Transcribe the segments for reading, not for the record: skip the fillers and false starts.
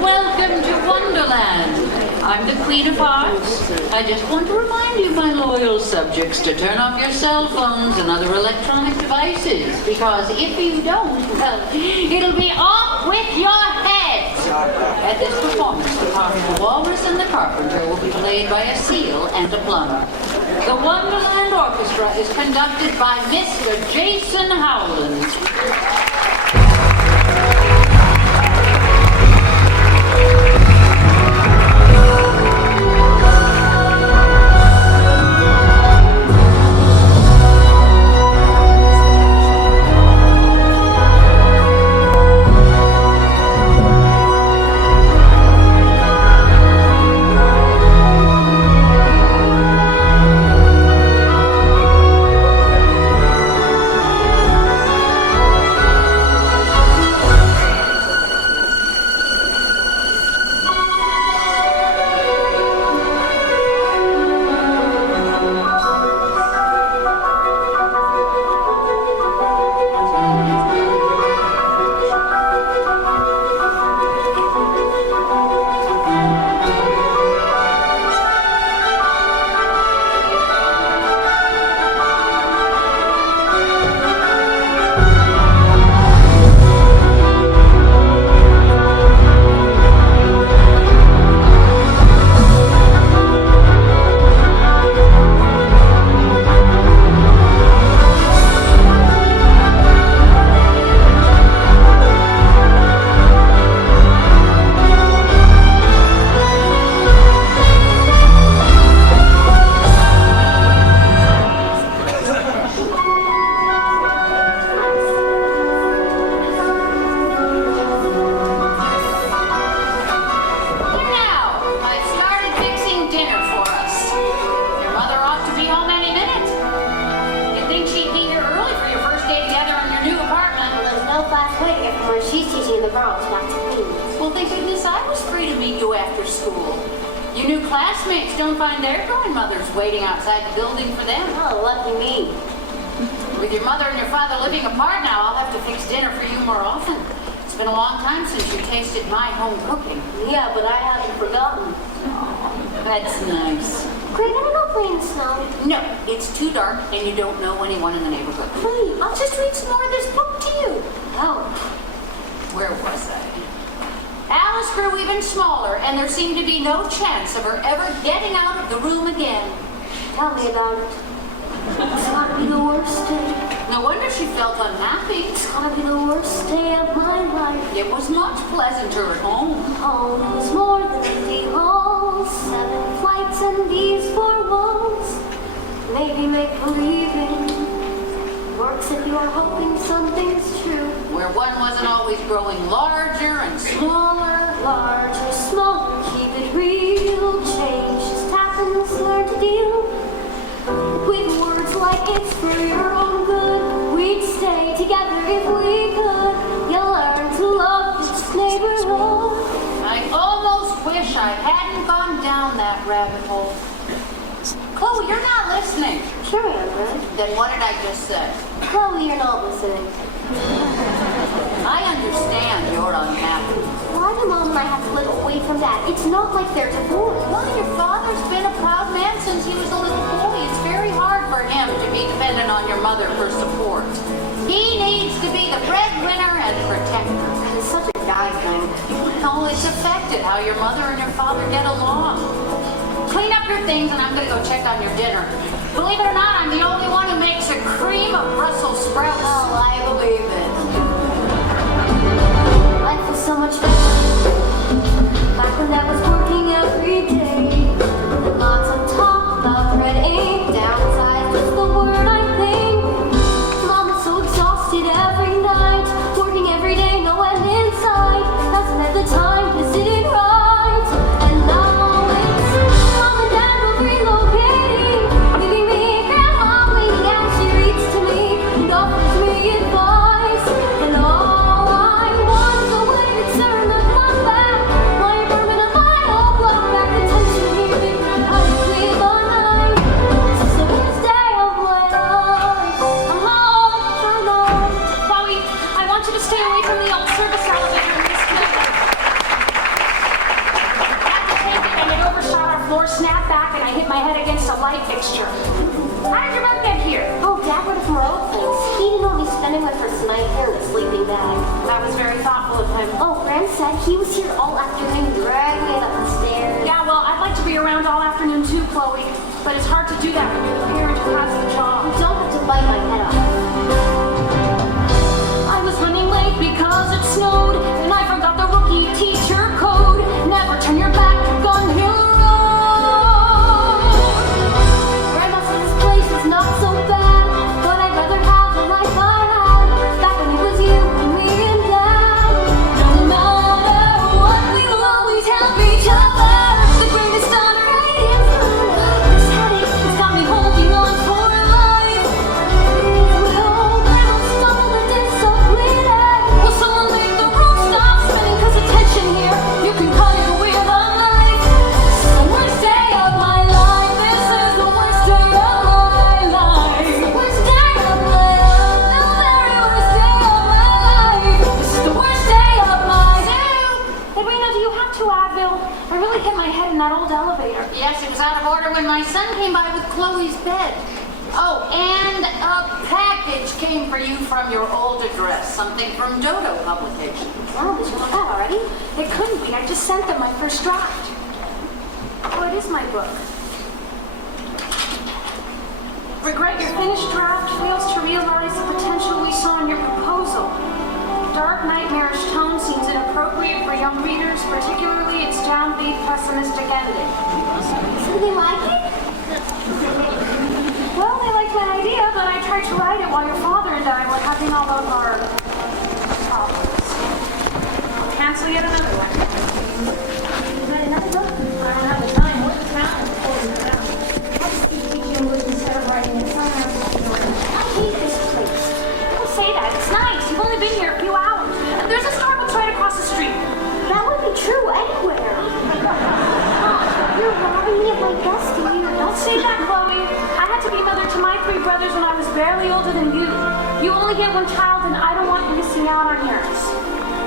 Welcome to Wonderland. I'm the Queen of Hearts. I just want to remind you, my loyal subjects, to turn off your cell phones and other electronic devices, because if you don't, well, it'll be off with your heads. At this performance, the part of the walrus and the carpenter will be played by a seal and a plumber. The Wonderland Orchestra is conducted by Mr. Jason Howland. Waiting outside the building for them. Oh, lucky me. With your mother and your father living apart now, I'll have to fix dinner for you more often. It's been a long time since you tasted my home cooking. Yeah, but I haven't forgotten. Oh, that's nice. Are you gonna go play in the snow? No, it's too dark and you don't know anyone in the neighborhood. Please. I'll just read some more of this book to you. Oh. Where was I? Alice grew even smaller, and there seemed to be no chance of her ever getting out of the room again. Tell me about it. It's gotta be the worst day. No wonder she felt unhappy. It's gotta be the worst day of my life. It was much pleasanter at home. Home was more than 50 halls, 7 flights and these 4 walls. Maybe make-believing works if you are hoping something's true. Where one wasn't always growing larger and smaller. Larger, smaller, keep it real. Change just happens, learn to deal with words like it's for your own good. We'd stay together if we could. You'll learn to love this neighborhood. I almost wish I hadn't gone down that rabbit hole. Chloe, you're not listening. Sure I am, Brad. Then what did I just say? Chloe, you're not listening. I understand you're unhappy. Why do Mom and I have to live away from Dad? It's not like they're divorced. Well, your father's been a proud man since he was a little boy. It's very hard for him to be dependent on your mother for support. He needs to be the breadwinner and protector. And it's such a guy thing. Oh, it's affected how your mother and your father get along. Clean up your things and I'm going to go check on your dinner. Believe it or not, I'm the only one who makes a cream of Brussels sprouts. Oh, I believe it. Life was so much better back when I was working every day. And lots of talk about red ink, downside, just the word I think. Mom is so exhausted every night, working every day, no end in sight. Hasn't had the time to sit and write. And now it's Mom and Dad both relocating, leaving me and Grandma waiting as she reads to me and offers me advice. And light fixture. How did your boat get here? Oh, Dad got it from our old place. He didn't want me spending my first night here in a sleeping bag. That was very thoughtful of him. Oh, Graham said he was here all afternoon dragging it up the stairs. Yeah, well, I'd like to be around all afternoon too, Chloe. But it's hard to do that when you're the parent who has the job. You don't have to bite my head off. I was running late because it snowed, and I forgot the rookie teacher code. Never turn your back on Hill Road. Grandma says this place is not so bad, but I'd rather have the life I had back when it was you and me and Dad. No matter what, we will always help each other. The greatest honor is this headache has got me holding on for life. Will Grandma stumble and discipline it? Will someone make the room stop spinning? 'Cause attention here, you can cut it with a knife. This is the worst day of my life. This is the worst day of my life. Worst day of my life. The very worst day of my life. This is the worst day of my life. Hey, Rena, do you have 2 Advil? I really hit my head in that old elevator. Yes, it was out of order when my son came by with Chloe's bed. Oh, and a package came for you from your old address. Something from Dodo Publications. Oh, did you look that already? It couldn't be. I just sent them my first draft. Oh, it is my book. Regret your finished draft fails to realize the potential we saw in your proposal. Dark, nightmarish tone seems inappropriate for young readers, particularly its downbeat, pessimistic ending. So they like it? Well, they liked my idea, but I tried to write it while your father and I were having all of our problems. I'll cancel yet another one. You read another book? I don't have the time. What's the matter? I just think you can look instead of writing it. I hate this place. Don't say that. It's nice. You've only been here a few hours. There's a Starbucks right across the street. That would be true anywhere. You're robbing it like Dusty. Don't say that, Chloe. I had to be mother to my 3 brothers when I was barely older than you. You only get one child, and I don't want you missing out on yours.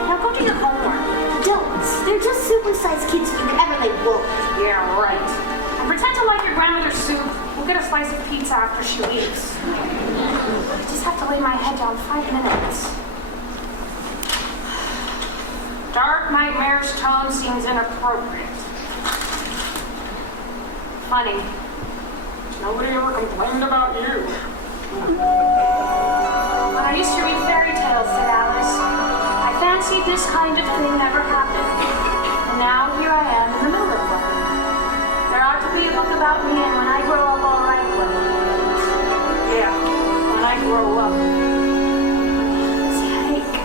Now go do your homework. Don't. They're just supersized kids who do whatever they want. Yeah, right. And pretend to like your grandmother's soup. We'll get a slice of pizza after she leaves. I just have to lay my head down 5 minutes. Dark, nightmarish tone seems inappropriate. Funny. Nobody ever complained about you. When I used to read fairy tales, said Alice, I fancied this kind of thing never happened. And now here I am in the middle of one. There ought to be a book about me, and when I grow up, I'll write one. Yeah, when I grow up. This headache.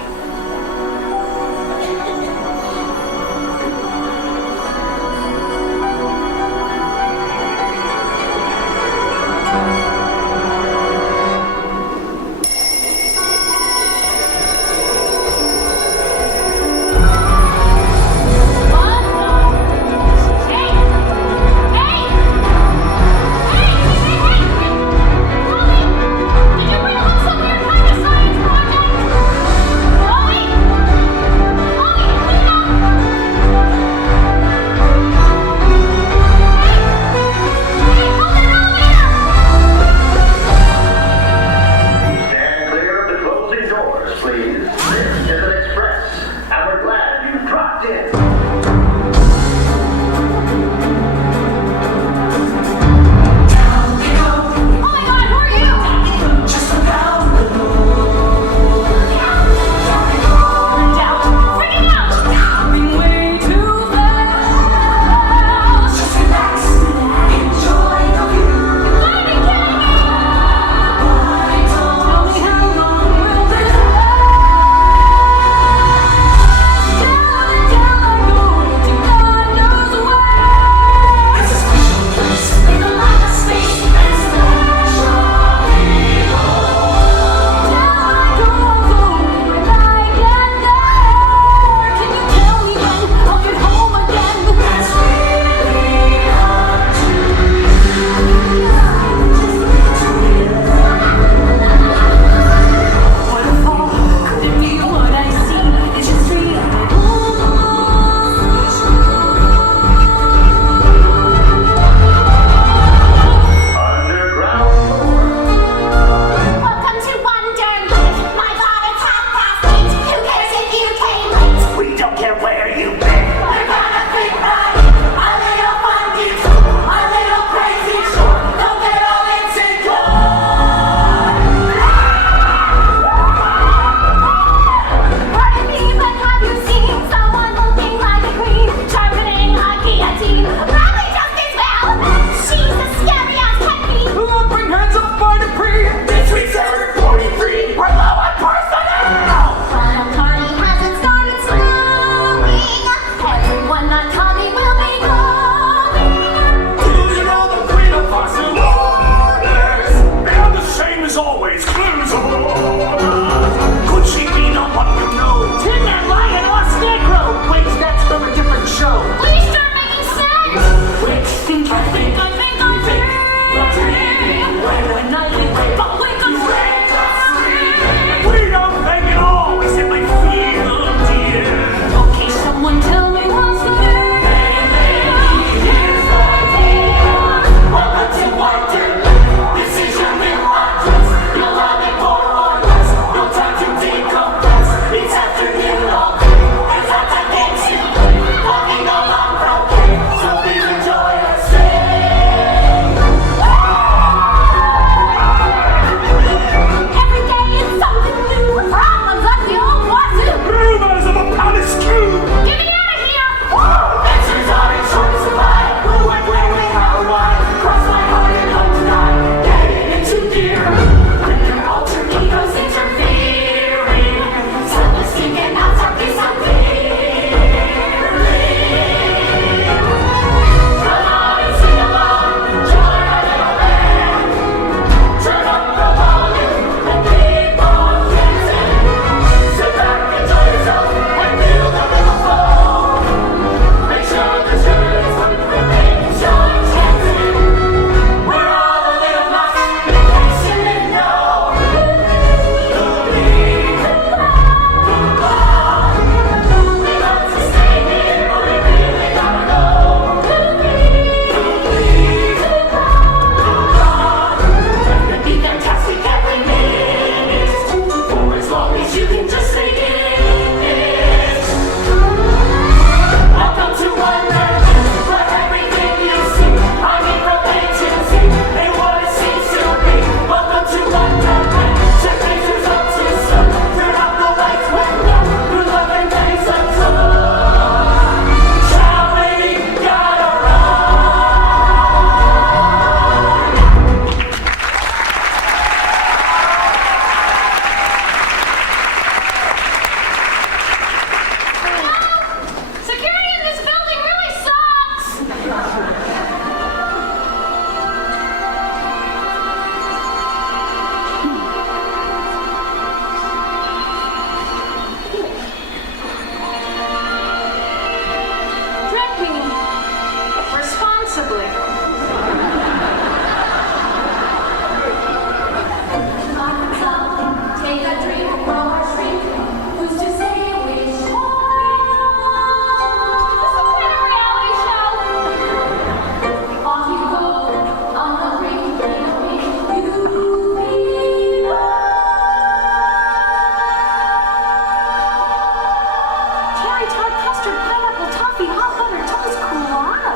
custard, pineapple, toffee, hot butter, toast, Llana.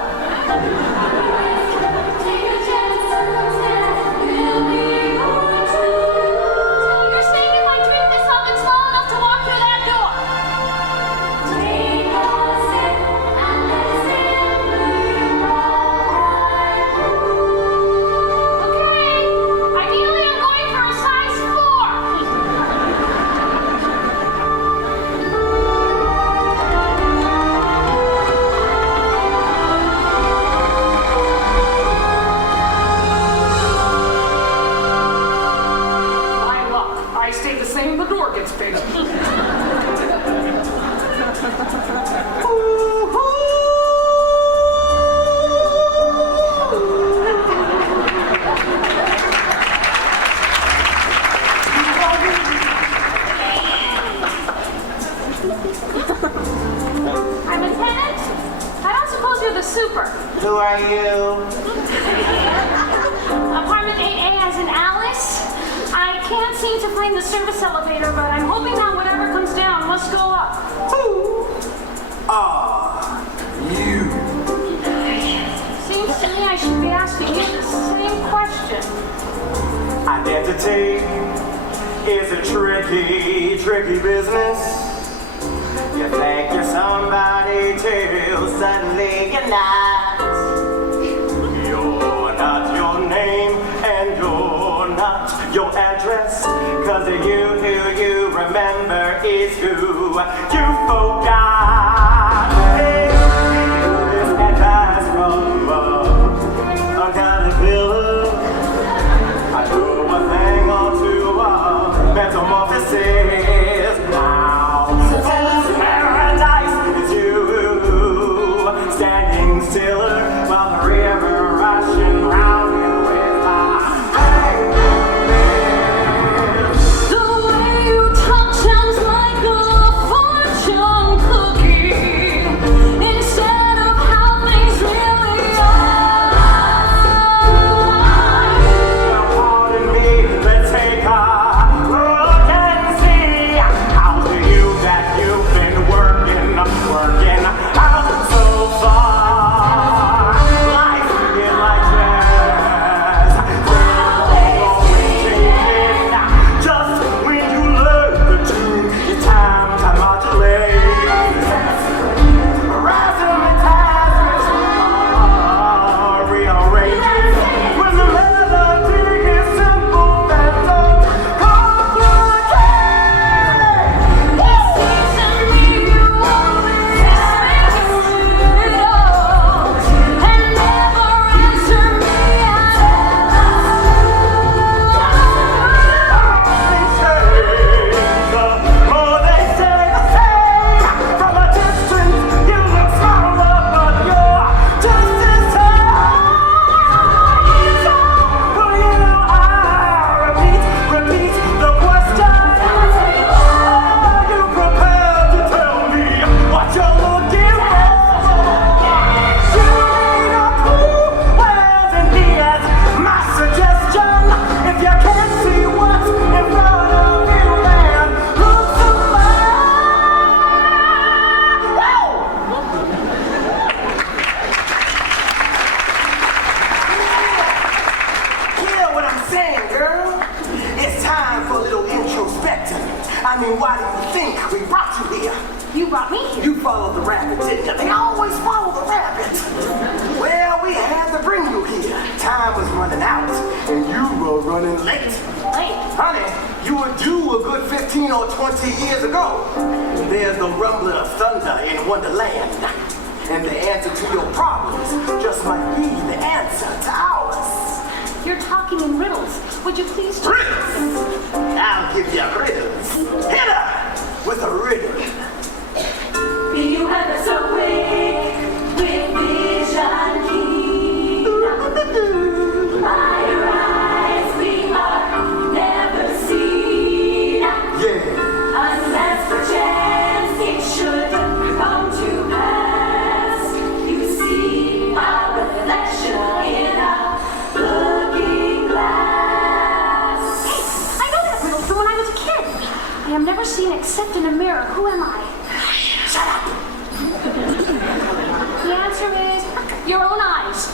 Take a chance, we'll be going to. You're saying if I dream this up, it's small enough to walk through that door? Take a sip and let it simply roll. Okay. Ideally, I'm going for a size 4. My luck. I stay the same, the door gets bigger. I'm a tenant. I don't suppose you're the super. Who are you? Apartment 8A as in Alice. I can't seem to find the service elevator, but I'm hoping that whatever comes down must go up. Who are you? Seems to me I should be asking you the same question. Identity is a tricky, tricky business. You think you're somebody till suddenly you're not. You're not your name and you're not your address. Cause you who you remember is who you forgot. Hey, this advice from a caterpillar. I do a thing or two of metamorphosis now. Fool's paradise is you standing stiller while the river rushing round you with my The way you talk sounds like a fortune cookie instead of how things really are. Pardon me, let's take a look and see how the you that you've been working out so far. Life is like jazz, always changing. Just when you learn the tune, it's time to modulate. Razzmatazz, rearranging. When the melody is simple and don't complicate. Seems to me you always and never answer me at More they say the same. From a distance, you look smaller, but you're just as tall. So you I repeat the question. Are you prepared to tell me what you're looking for? You ain't a clue, where's in here's my suggestion. If you can't see what's in front of you, then look somewhere. Hear what I'm saying, girl? It's time for a little introspecting. I mean, why do you think we brought you here? You brought me here. You followed the rabbit, didn't you? They always follow the rabbit. Well, we had to bring you here. Time was running out, and you were running late. Late. Honey, you were due a good 15 or 20 years ago. There's the rumbling of thunder in Wonderland. And the answer to your problems just might be the answer to ours. You're talking in riddles. Would you please Riddles! I'll give you riddles. Hit her with a riddle. You have us awake with vision keen. By your eyes we are never seen. Yeah. Unless perchance it should come to pass, you see our reflection in a looking glass. Hey, I know that riddle from when I was a kid. I am never seen except in a mirror. Who am I? Shut up.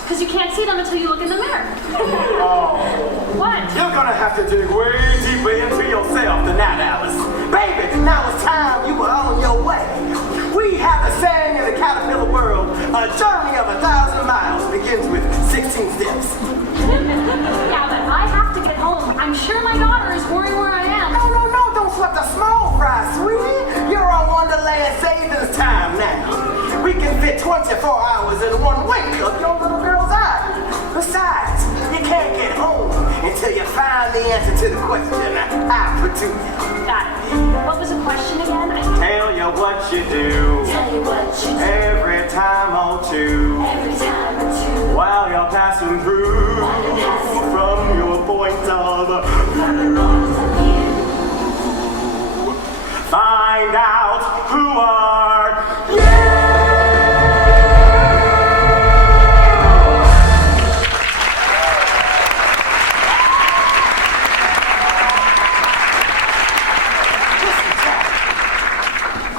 because you can't see them until you look in the mirror. Oh, What? you're gonna have to dig way deeper into yourself than that, Alice. Baby, now it's time you were on your way. We have a saying in the caterpillar world, a journey of 1,000 miles begins with 16 steps. Yeah, but I have to get home. I'm sure my daughter is worried where I am. No, don't sweat the small fry, sweetie. You're on Wonderland savings time now. We can fit 24 hours in one wink of your little girl's eye. Besides, you can't get home until you find the answer to the question I put to you. Got it. What was the question again? Tell you what you do. Tell you what you do. Every time or two. Every time or two. While you're passing through. From your point of view. Find out who are you.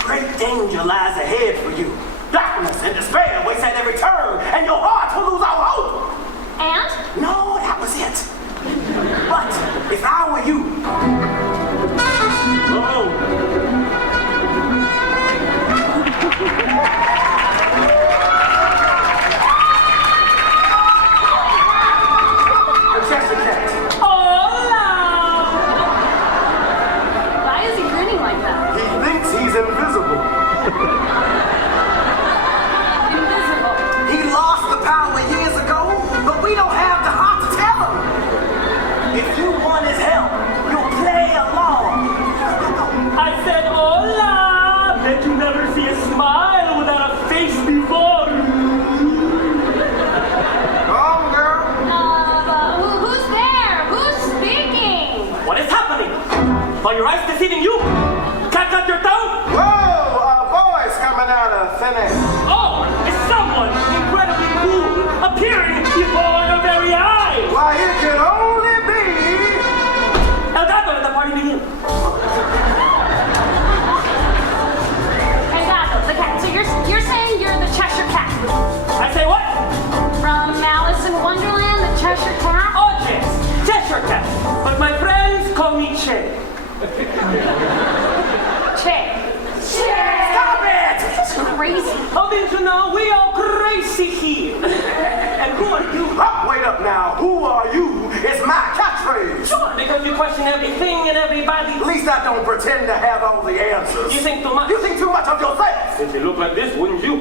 Great danger lies ahead for you. Darkness and despair waits at every turn, and your heart will lose all hope. And? No, that was it. But if I were you, Why is he grinning like that? he thinks he's invisible. Invisible. He lost the power years ago, but we don't have the heart to tell him. If you want his help, you'll play along. I said hola! Bet you never see a smile without a face before. Come, girl. Who's there? Who's speaking? What is happening? Are your eyes deceiving you? Catch out your tongue? Whoa, a voice coming out of thin air. Oh, it's someone incredibly cool appearing before your very eyes. Why, it could only be. El Gato, let the party begin. Hey, Gato, the cat. So you're saying you're the Cheshire Cat? I say what? From Alice in Wonderland, the Cheshire Cat? Oh, yes, Cheshire Cat. But my friends call me Che. Che. Stop it! That's crazy. How didn't you know we are crazy here? And who are you? Wait up now. Who are you? It's my catchphrase. Sure, because you question everything and everybody. At least I don't pretend to have all the answers. You think too much. You think too much of yourself. If you look like this, wouldn't you?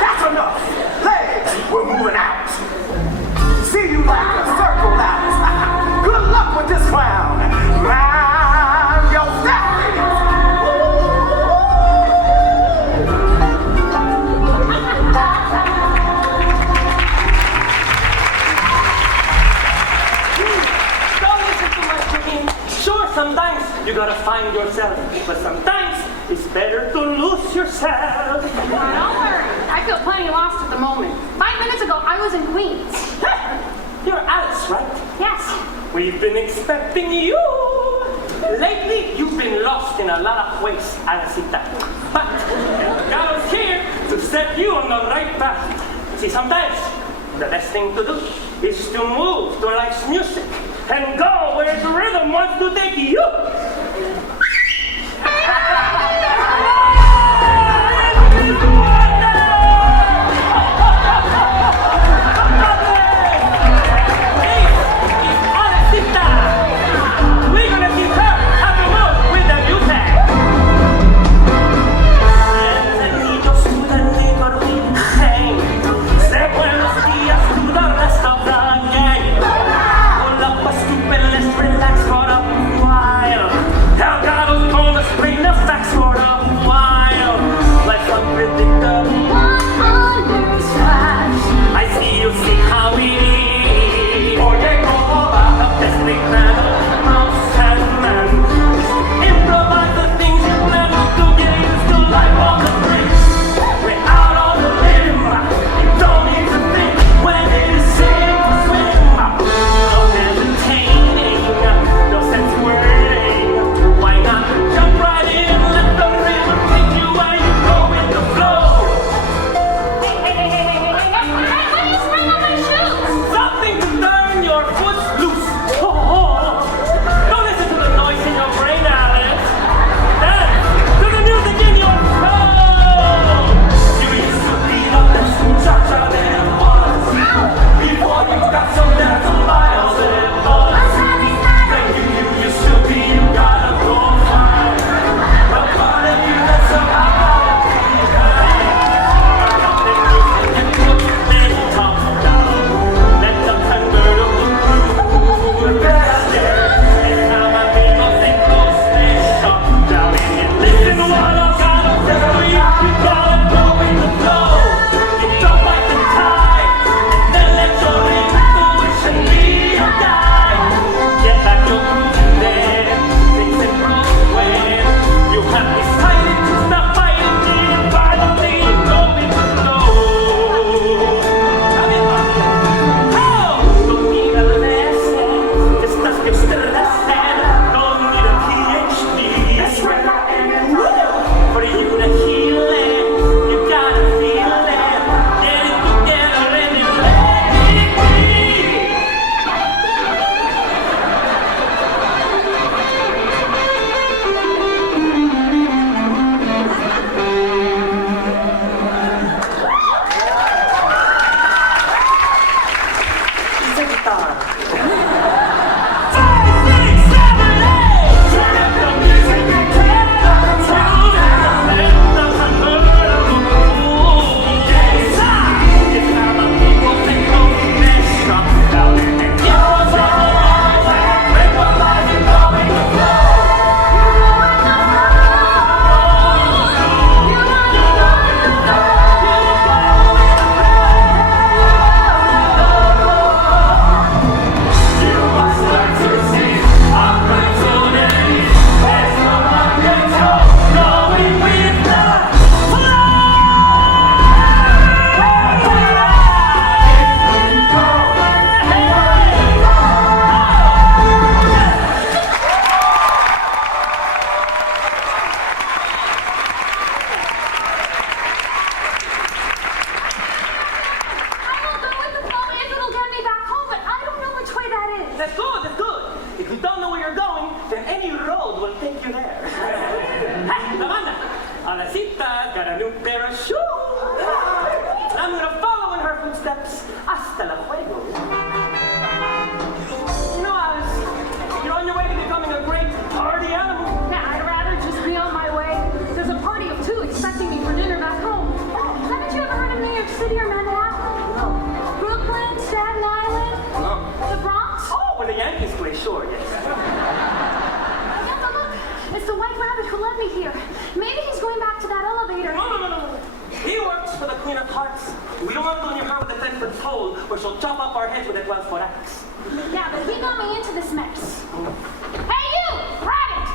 That's enough. Legs, we're moving out. See you like a circle out. Good luck with this clown. Mind your step. Don't listen too much to him. Sure, sometimes you gotta find yourself, but sometimes it's better to lose yourself. Don't worry. I feel plenty lost at the moment. 5 minutes ago, I was in Queens. You're Alice, right? Yes. We've been expecting you. Lately, you've been lost in a lot of ways, Alicita. But Gato's here to set you on the right path. See, sometimes the best thing to do is to move to life's music and go where the rhythm wants to take you. We're gonna keep her on the move with the music. Bienvenidos to the neighborhood hang. Say buenos días to the rest of the gang. Pull up a stoop and let's relax for a while. El Gato's gonna explain the facts Alasita's got a new pair of shoes. I'm gonna follow in her footsteps. Hasta luego. You know, Alice, you're on your way to becoming a great party animal. Yeah, I'd rather just be on my way. There's a party of 2 expecting me for dinner back home. Haven't you ever heard of New York City or Manhattan? No. Brooklyn, Staten Island? No. The Bronx? Oh, when the Yankees play, sure, yes. Yeah, but look, it's the White Rabbit who led me here. Maybe he's going back to that elevator. No. He works for the Queen of Hearts. We don't want to near her with a 10-foot pole, or she'll chop off our heads with a 12-foot axe. Yeah, but he got me into this mess. Hey, you! Rabbit!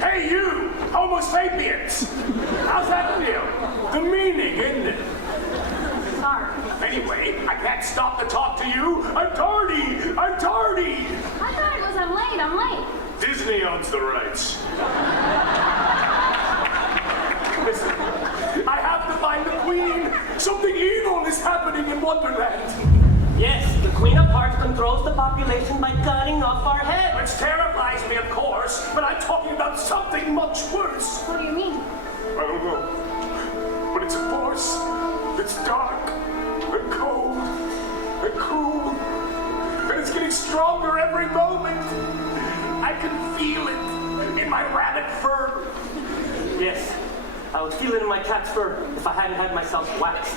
Hey, you! Homo sapiens! How's that feel? Demeaning, isn't it? Sorry. Anyway, I can't stop to talk to you. I'm tardy! I'm tardy! I thought it was I'm late. Disney owns the rights. Listen, I have to find the Queen. Something evil is happening in Wonderland. Yes, the Queen of Hearts controls the population by cutting off our heads. Which terrifies me, of course, but I'm talking about something much worse. What do you mean? I don't know. But it's a force. It's dark and cold and cruel. And it's getting stronger every moment. I can feel it in my rabbit fur. Yes, I would feel it in my cat's fur if I hadn't had myself waxed.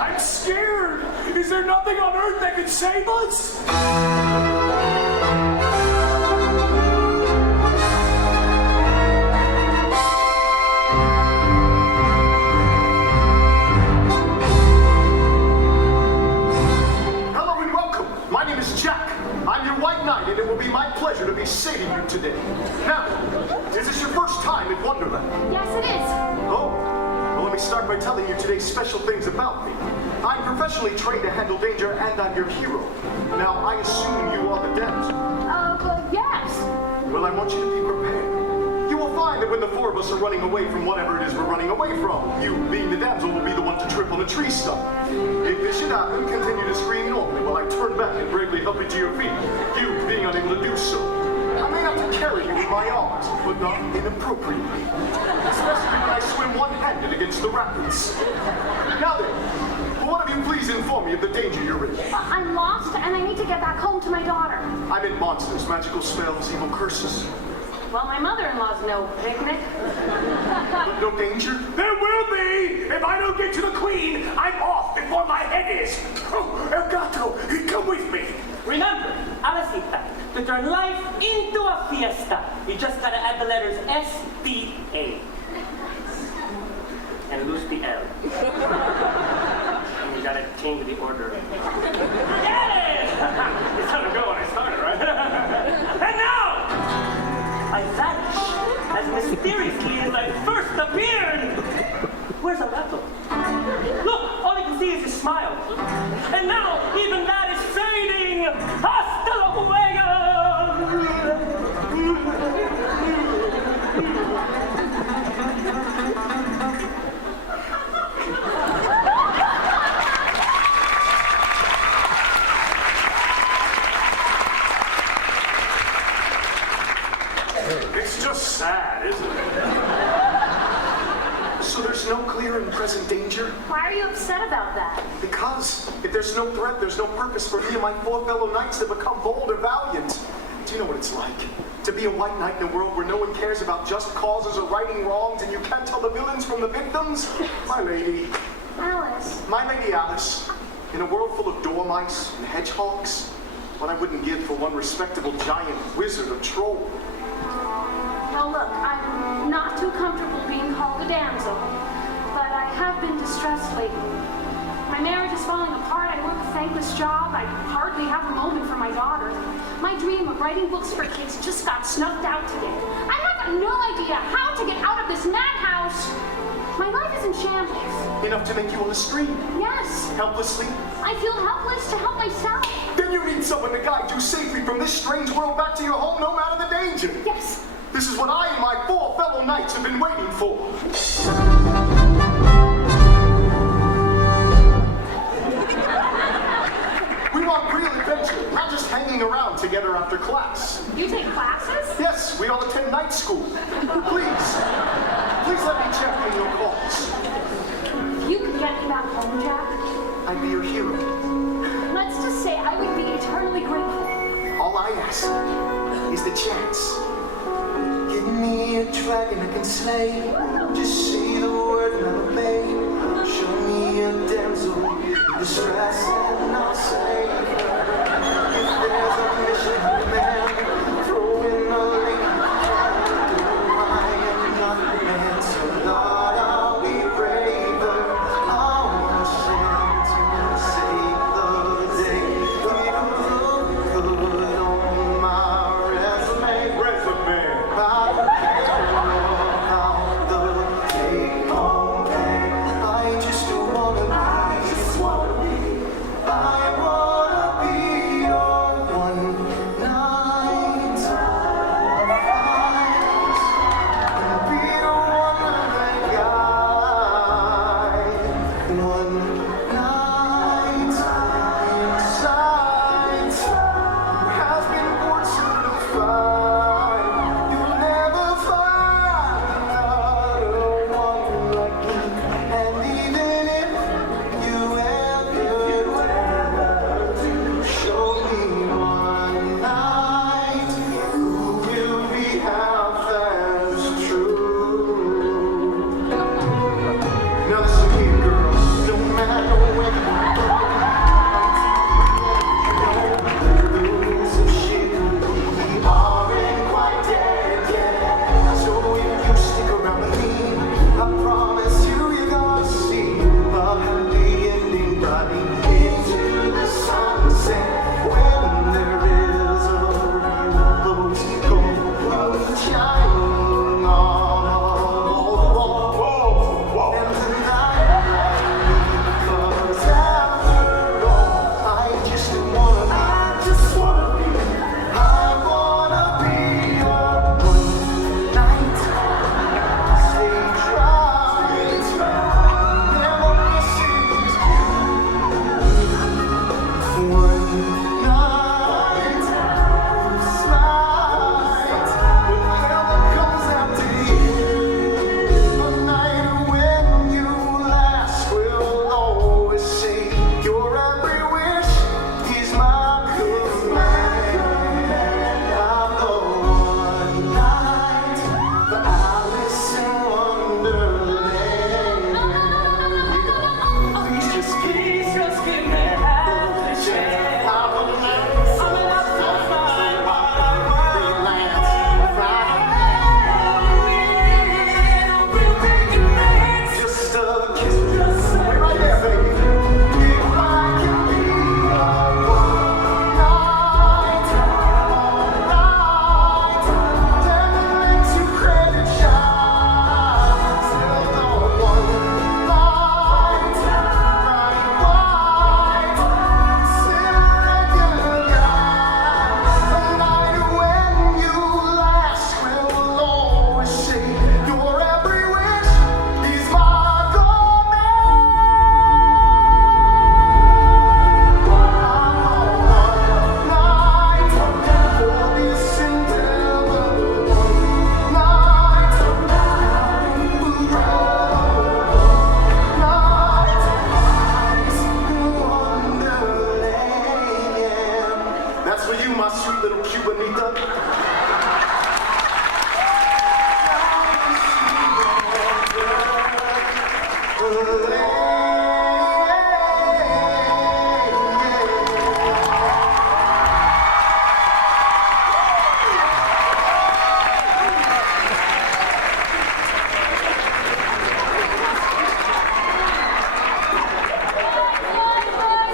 I'm scared. Is there nothing on earth that can save us? Hello and welcome. My name is Jack. I'm your White Knight, and it will be my pleasure to be saving you today. Now, is this your first time at Wonderland? Yes, it is. Oh, well, let me start by telling you today's special things about me. I'm professionally trained to handle danger, and I'm your hero. Now, I assume you are the damsel. Yes. Well, I want you to be prepared. You will find that when the 4 of us are running away from whatever it is we're running away from, you, being the damsel, will be the one to trip on a tree stump. If this should happen, continue to scream normally while I turn back and bravely help you to your feet, you being unable to do so. I may have to carry you in my arms, but not inappropriately. Especially when I swim one-handed against the rapids. Now then, will one of you please inform me of the danger you're in? I'm lost and I need to get back home to my daughter. I meant monsters, magical spells, evil curses. Well, my mother-in-law's no picnic. But no danger? There will be! If I don't get to the Queen, I'm off before my head is. Oh, Gato, come with me. Remember, Alasita, to turn life into a fiesta, you just gotta add the letters S-P-A. And lose the L. And you gotta change the order. Get it! It's how to go when I started, right? And now! I vanish as mysteriously as I first appeared! Where's Gato? Look, all you can see is his smile. And now, even that is fading! Hasta luego! It's just sad, isn't it? So there's no clear and present danger? Why are you upset about that? Because if there's no threat, there's no purpose for me and my 4 fellow knights to become bold or valiant. Do you know what it's like? To be a white knight in a world where no one cares about just causes or righting wrongs and you can't tell the villains from the victims? My lady. Alice. My lady Alice. In a world full of dormice and hedgehogs, what I wouldn't give for one respectable giant wizard or troll. Well, look, I'm not too comfortable being called a damsel, but I have been distressed lately. My marriage is falling apart. I work a thankless job. I hardly have a moment for my daughter. My dream of writing books for kids just got snuffed out today. I have no idea how to get out of this madhouse. My life is in shambles. Enough to make you on the street? Yes. Helplessly? I feel helpless to help myself. Then you need someone to guide you safely from this strange world back to your home, no matter the danger. Yes. This is what I and my 4 fellow knights have been waiting for. We want real adventure, not just hanging around together after class. You take classes? Yes, we all attend night school. Please, back home, Jack? I'd be your hero. Let's just say I would be eternally grateful. All I ask is the chance. Give me a dragon I can slay. Just say the word and I'll obey. Show me a damsel in distress and I'll save her. If there's a mission to man, throw in a lady. I am not the man, so Lord, I'll be braver. I wanna share to save the day. It'll look good on my resume. I don't care about the take-home pay. I just wanna be. I wanna be your one night stand. Be the Wonderland guy. One night inside has been board certified. You'll never find another one like me. And even if you ever do show me one night, who will be half as true? Now listen here, girl. No matter where you go, the rules of chivalry aren't quite dead yet. So if you stick around with me, I promise you're gonna see a happy ending running into the sunset. When there is a real rose gold shining on all the walls. And tonight, because after all, I just wanna be. I wanna be your one night stage right. Never misses one night slide. Whatever comes after you, a night when you last will always say your every wish is my command. I'm the one night for Alice in Wonderland. Please just give me half the chance. I'm an apple fine, just a kiss. Wait right there, baby. If I can be your one night, then it makes you credit shine. Still the one night, bright white, still regular guy. A night when you last will always say your every wish is my command. One night for this indelible one night, Wonderland. That's for you, my sweet little Cubanita.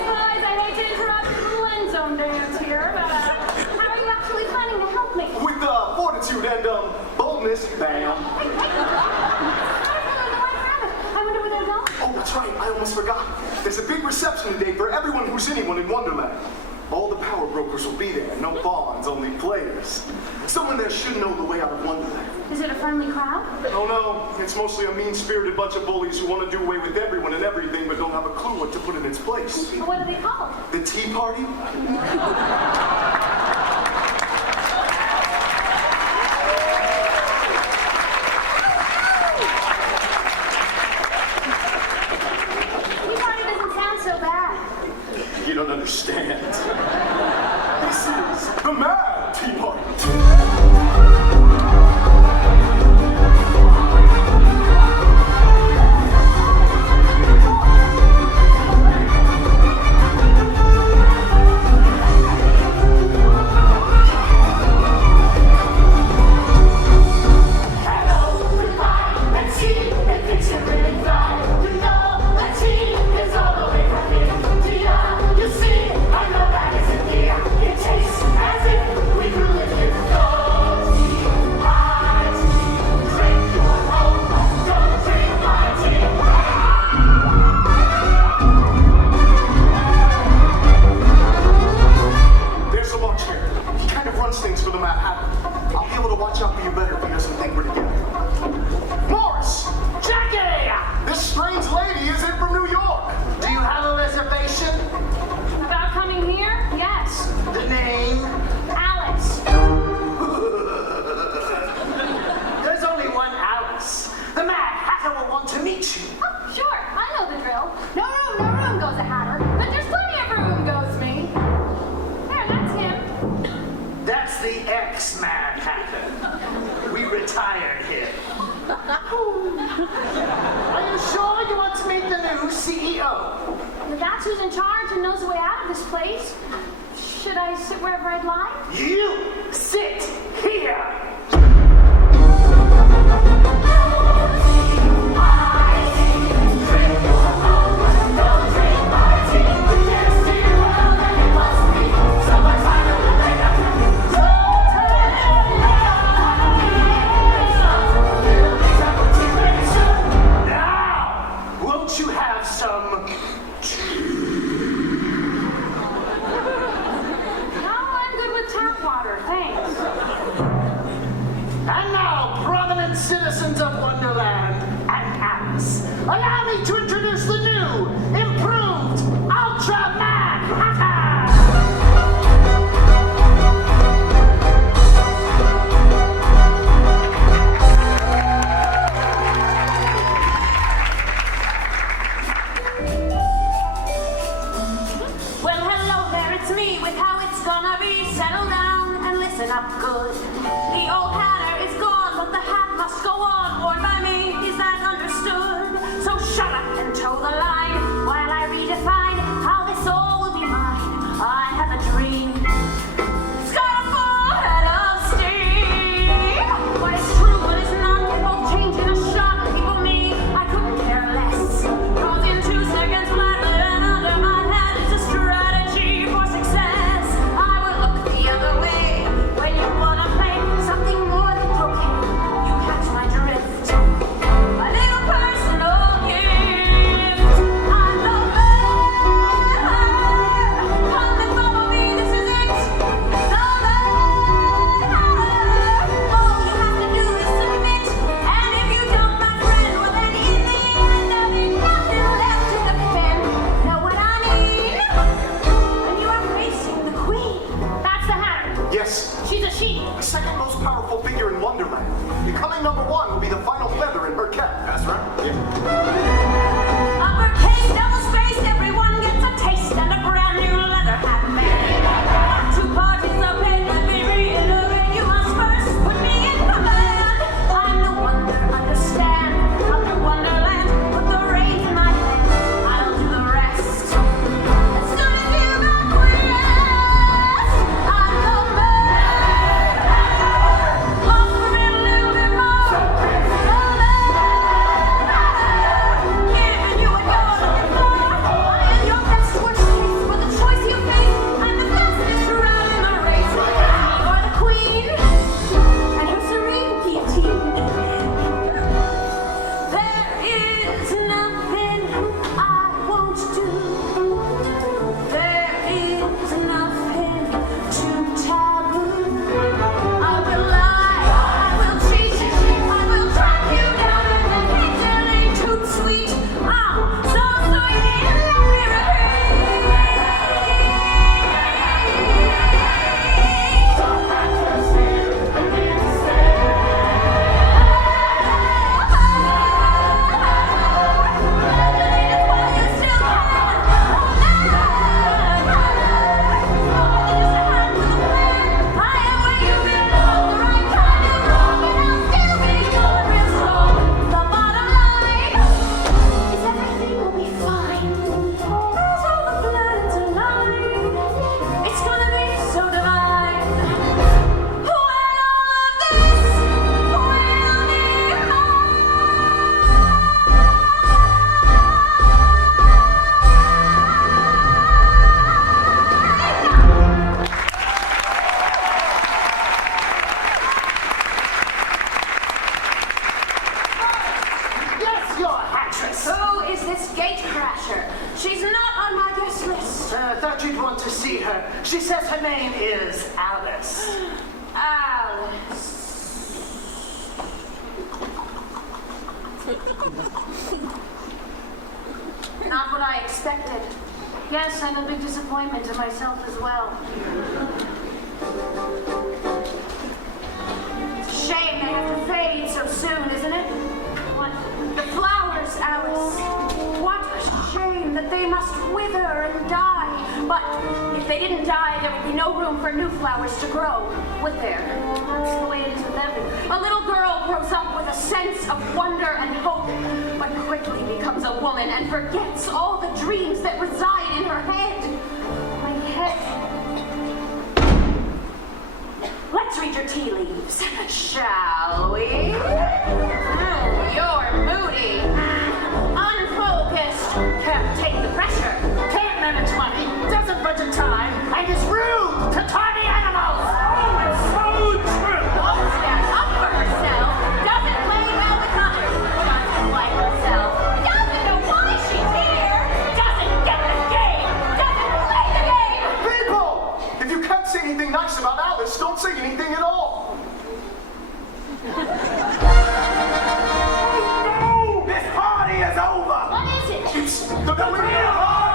Guys, I hate to interrupt your little end zone dance here, but how are you actually planning to help me? With fortitude and boldness, bam. I wonder where they're going. Oh, that's right, I almost forgot. There's a big reception today for everyone who's anyone in Wonderland. All the power brokers will be there. No pawns, only players. Someone there should know the way out of Wonderland. Is it a friendly crowd? Oh no, it's mostly a mean-spirited bunch of bullies who want to do away with everyone and everything but don't have a clue what to put in its place. What are they called? The Tea Party? understand. This is the Mad Tea Party. And now, prominent citizens of Wonderland and Alice, allow me to introduce the new, improved, Ultra Mad Hatter! Well, hello there, it's me with how it's gonna be. Settle down and listen up good. The old Hatter is gone, but the hat must go on. Worn by me, is that understood? So shut up and toe the line while I redefine how this all will be mine. I have a dream. It's got a full head of steam. What is true, what is not, it won't change in a shot. People me, I couldn't care less. Cause in 2 seconds flat and under my hat is a strategy for success. I will look the other way when you wanna play something more than croquet. You catch my drift. A little personal gift. I'm the Hatter. Come and follow me, this is it. The Hatter. All you have to do is submit. And if you don't, my friend, well then in the end there'll be nothing left to defend. Know what I mean? When you are facing the queen, that's the Hatter. Yes, She's a she. the second most powerful figure in Wonderland. Becoming number 1 will be the final feather in her cap. That's right. Yeah. Uppercase, double spaced, everyone gets a taste and a brand new leather hat man. 2 parties are paid, let me reiterate, you must first put me in command. I'm the wonder, understand, under Wonderland, put the reins in my hand, I'll do the rest. As soon as you acquiesce, I'm the man. Lost for me a little bit more. The man. this gate crasher? She's not on my guest list. I thought you'd want to see her. She says her name is Alice. Alice. Not what I expected. Yes, I'm a big disappointment to myself as well. It's a shame they have to fade so soon, isn't it? What? The flowers, Alice. What a shame that they must wither and die. But if they didn't die, there would be no room for new flowers to grow, would there? That's the way it is with everything. A little girl grows up with a sense of wonder and hope, but quickly becomes a woman and forgets all the dreams that reside in her head. My head. Let's read your tea leaves, shall we? You're moody, unfocused, can't take the pressure, can't manage money, doesn't budget time, and is rude to tiny animals. Oh, it's so true! Won't stand up for herself, doesn't play well with others, doesn't like herself, doesn't know why she's here, doesn't get the game, doesn't play the game. People! If you can't say anything nice about Alice, don't say anything at all. No! This party is over! What is it? It's the Millennium Heart!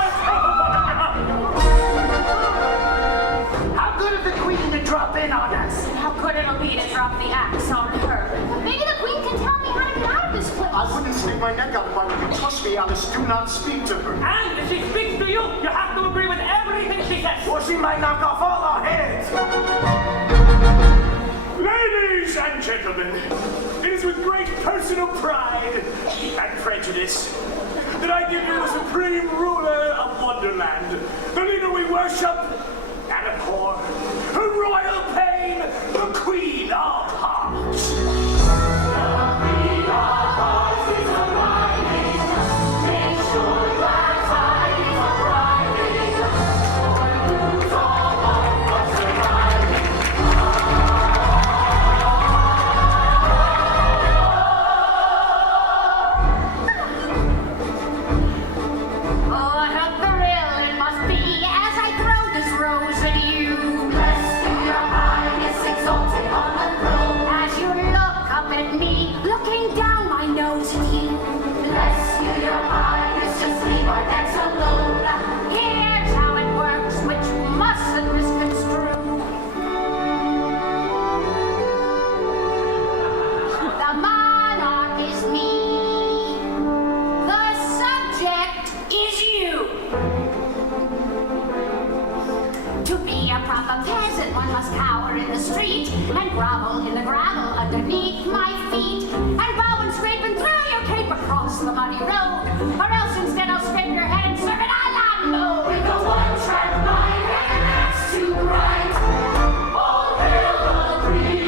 How good of the Queen to drop in on us. How good it'll be to drop the axe on her. Maybe the Queen can tell me how to get out of this place. I wouldn't stick my neck out if I were you. Trust me, Alice, do not speak to her. And if she speaks to you, you have to agree with everything she says. Or she might knock off all our heads! Ladies and gentlemen, it is with great personal pride and prejudice that I give you the supreme ruler of Wonderland, the leader we worship and abhor, her royal pain, the Queen of Hearts. The Queen of Hearts is arriving. Make sure that tidings are arriving, or lose all hope of surviving. What a thrill it must be as I throw this rose at you. Rescue your highness exalted on the throne. As you look up at me, looking down my nose at you. Rescue your highness, just leave our necks alone. Here's how it works, which you mustn't misconstrue. The monarch is me. The subject is you. To be a proper peasant, one must cower in the street and grovel in the gravel underneath my feet and bow and scrape and throw your cape across the muddy road, or else instead I'll scrape your head and serve it a la mode. With a one-track mind and an axe to grind. All hail the Queen.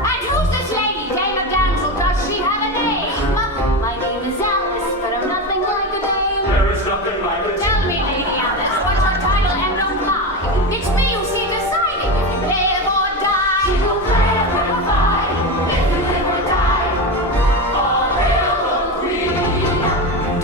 And who's this lady, dame or damsel? Does she have a name? My name is Alice, but I'm nothing like a dame. There is nothing like it. Tell me, Lady Alice, what's your title and don't lie? It's me who's here deciding if you live or die. She will live or die, if you live or die. All hail the Queen.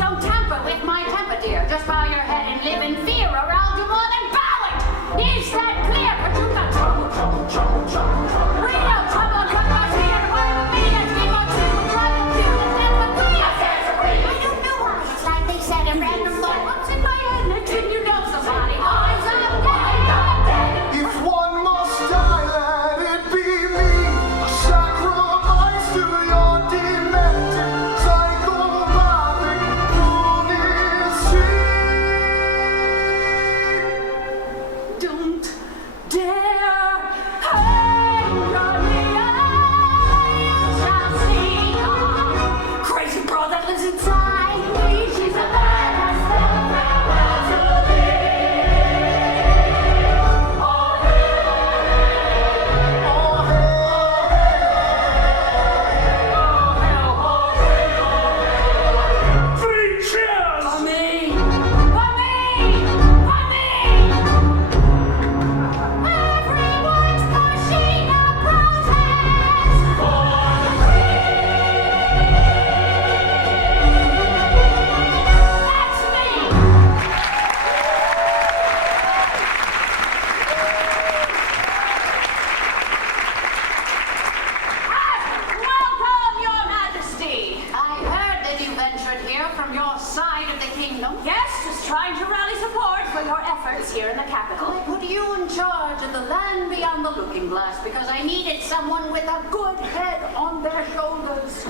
Yes, just trying to rally support for your efforts here in the capital. I put you in charge of the land beyond the looking glass because I needed someone with a good head on their shoulders.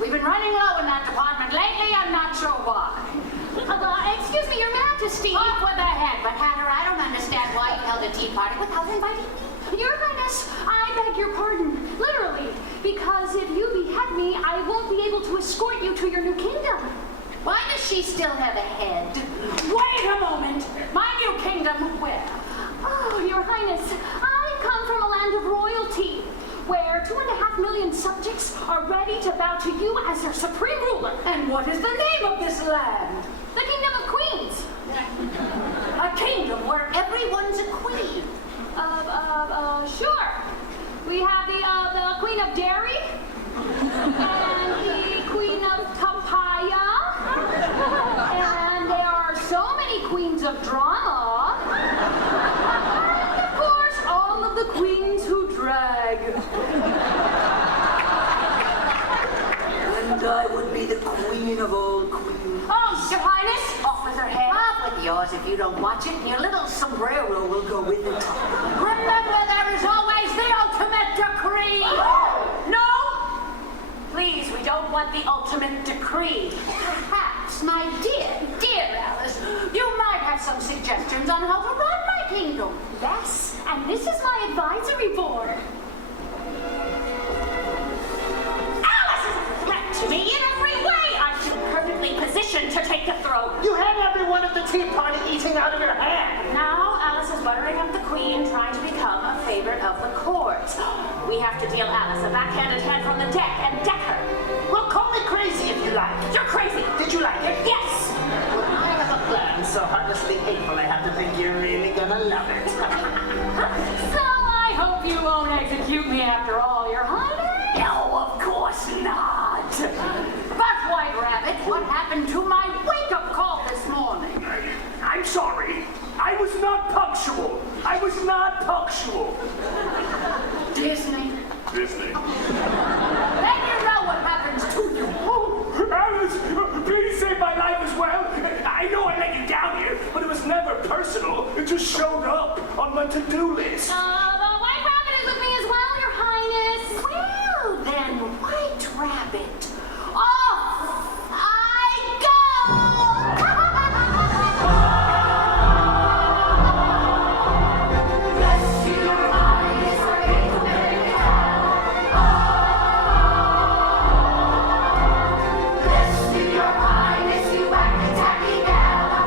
We've been running low in that department lately, I'm not sure why. Excuse me, Your Majesty. Off with her head, but Hare, I don't understand why you held a tea party without inviting me. Your Highness, I beg your pardon, literally, because if you behead me, I won't be able to escort you to your new kingdom. Why does she still have a head? Wait a moment. My new kingdom, where? Oh, Your Highness, I come from a land of royalty, where 2.5 million subjects are ready to bow to you as their supreme ruler. And what is the name of this land? The Kingdom of Queens. A kingdom where everyone's a queen. Sure. We have the Queen of Dairy, and the Queen of Papaya, and there are so many queens of drama, and of course, all of the queens who drag. And I would be the queen of all queens. Oh, Your Highness, off with her head. Off with yours if you don't watch it. Your little sombrero will go with it. Remember, there is always the ultimate decree. No! Please, we don't want the ultimate decree. Perhaps, my dear Alice, you might have some suggestions on how to run my kingdom. Yes, and this is my advisory board. Alice is a threat to me in every way. I'm too perfectly positioned to take the throne. You had everyone at the tea party eating out of your hand. Now Alice is buttering up the queen, trying to become a favorite of the court. We have to deal Alice a backhanded hand from the deck and deck her. Well, call me crazy if you like. You're crazy. Did you like it? Yes. I have a plan so heartlessly hateful I have to think you're really gonna love it. So I hope you won't execute me after all, Your Highness. No, of course not. But, White Rabbit, what happened to my wake-up call this morning? I'm sorry. I was not punctual. I was not punctual. Disney. Disney. Then you know what happens to you. Oh, Alice, please save my life as well. I know I let you down here, but it was never personal. It just showed up on my to-do list. The White Rabbit is with me as well, Your Highness. Well, then, White Rabbit, off I go! Rescue your eyes, break the very Rescue your highness, you wacky-tacky gal.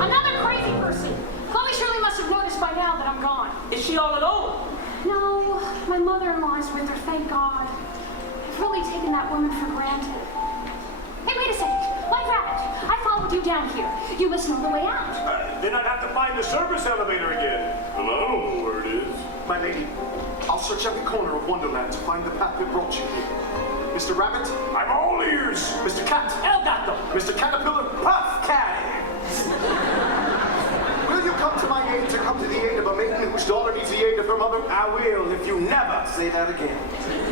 Another crazy person. Chloe surely must have noticed by now that I'm gone. Is she all alone? No, my mother-in-law is with her, thank God. I've really taken that woman for granted. Hey, wait a second. White Rabbit, I followed you down here. You must know the way out. Then I'd have to find the service elevator again. Well, I don't know where it is. My lady, I'll search every corner of Wonderland to find the path that brought you here. Mr. Rabbit, I'm all ears. Mr. Cat, El Gato. Mr. Caterpillar, Puff Cat. will you come to my aid to come to the aid of a maiden whose daughter needs the aid of her mother? I will if you never say that again.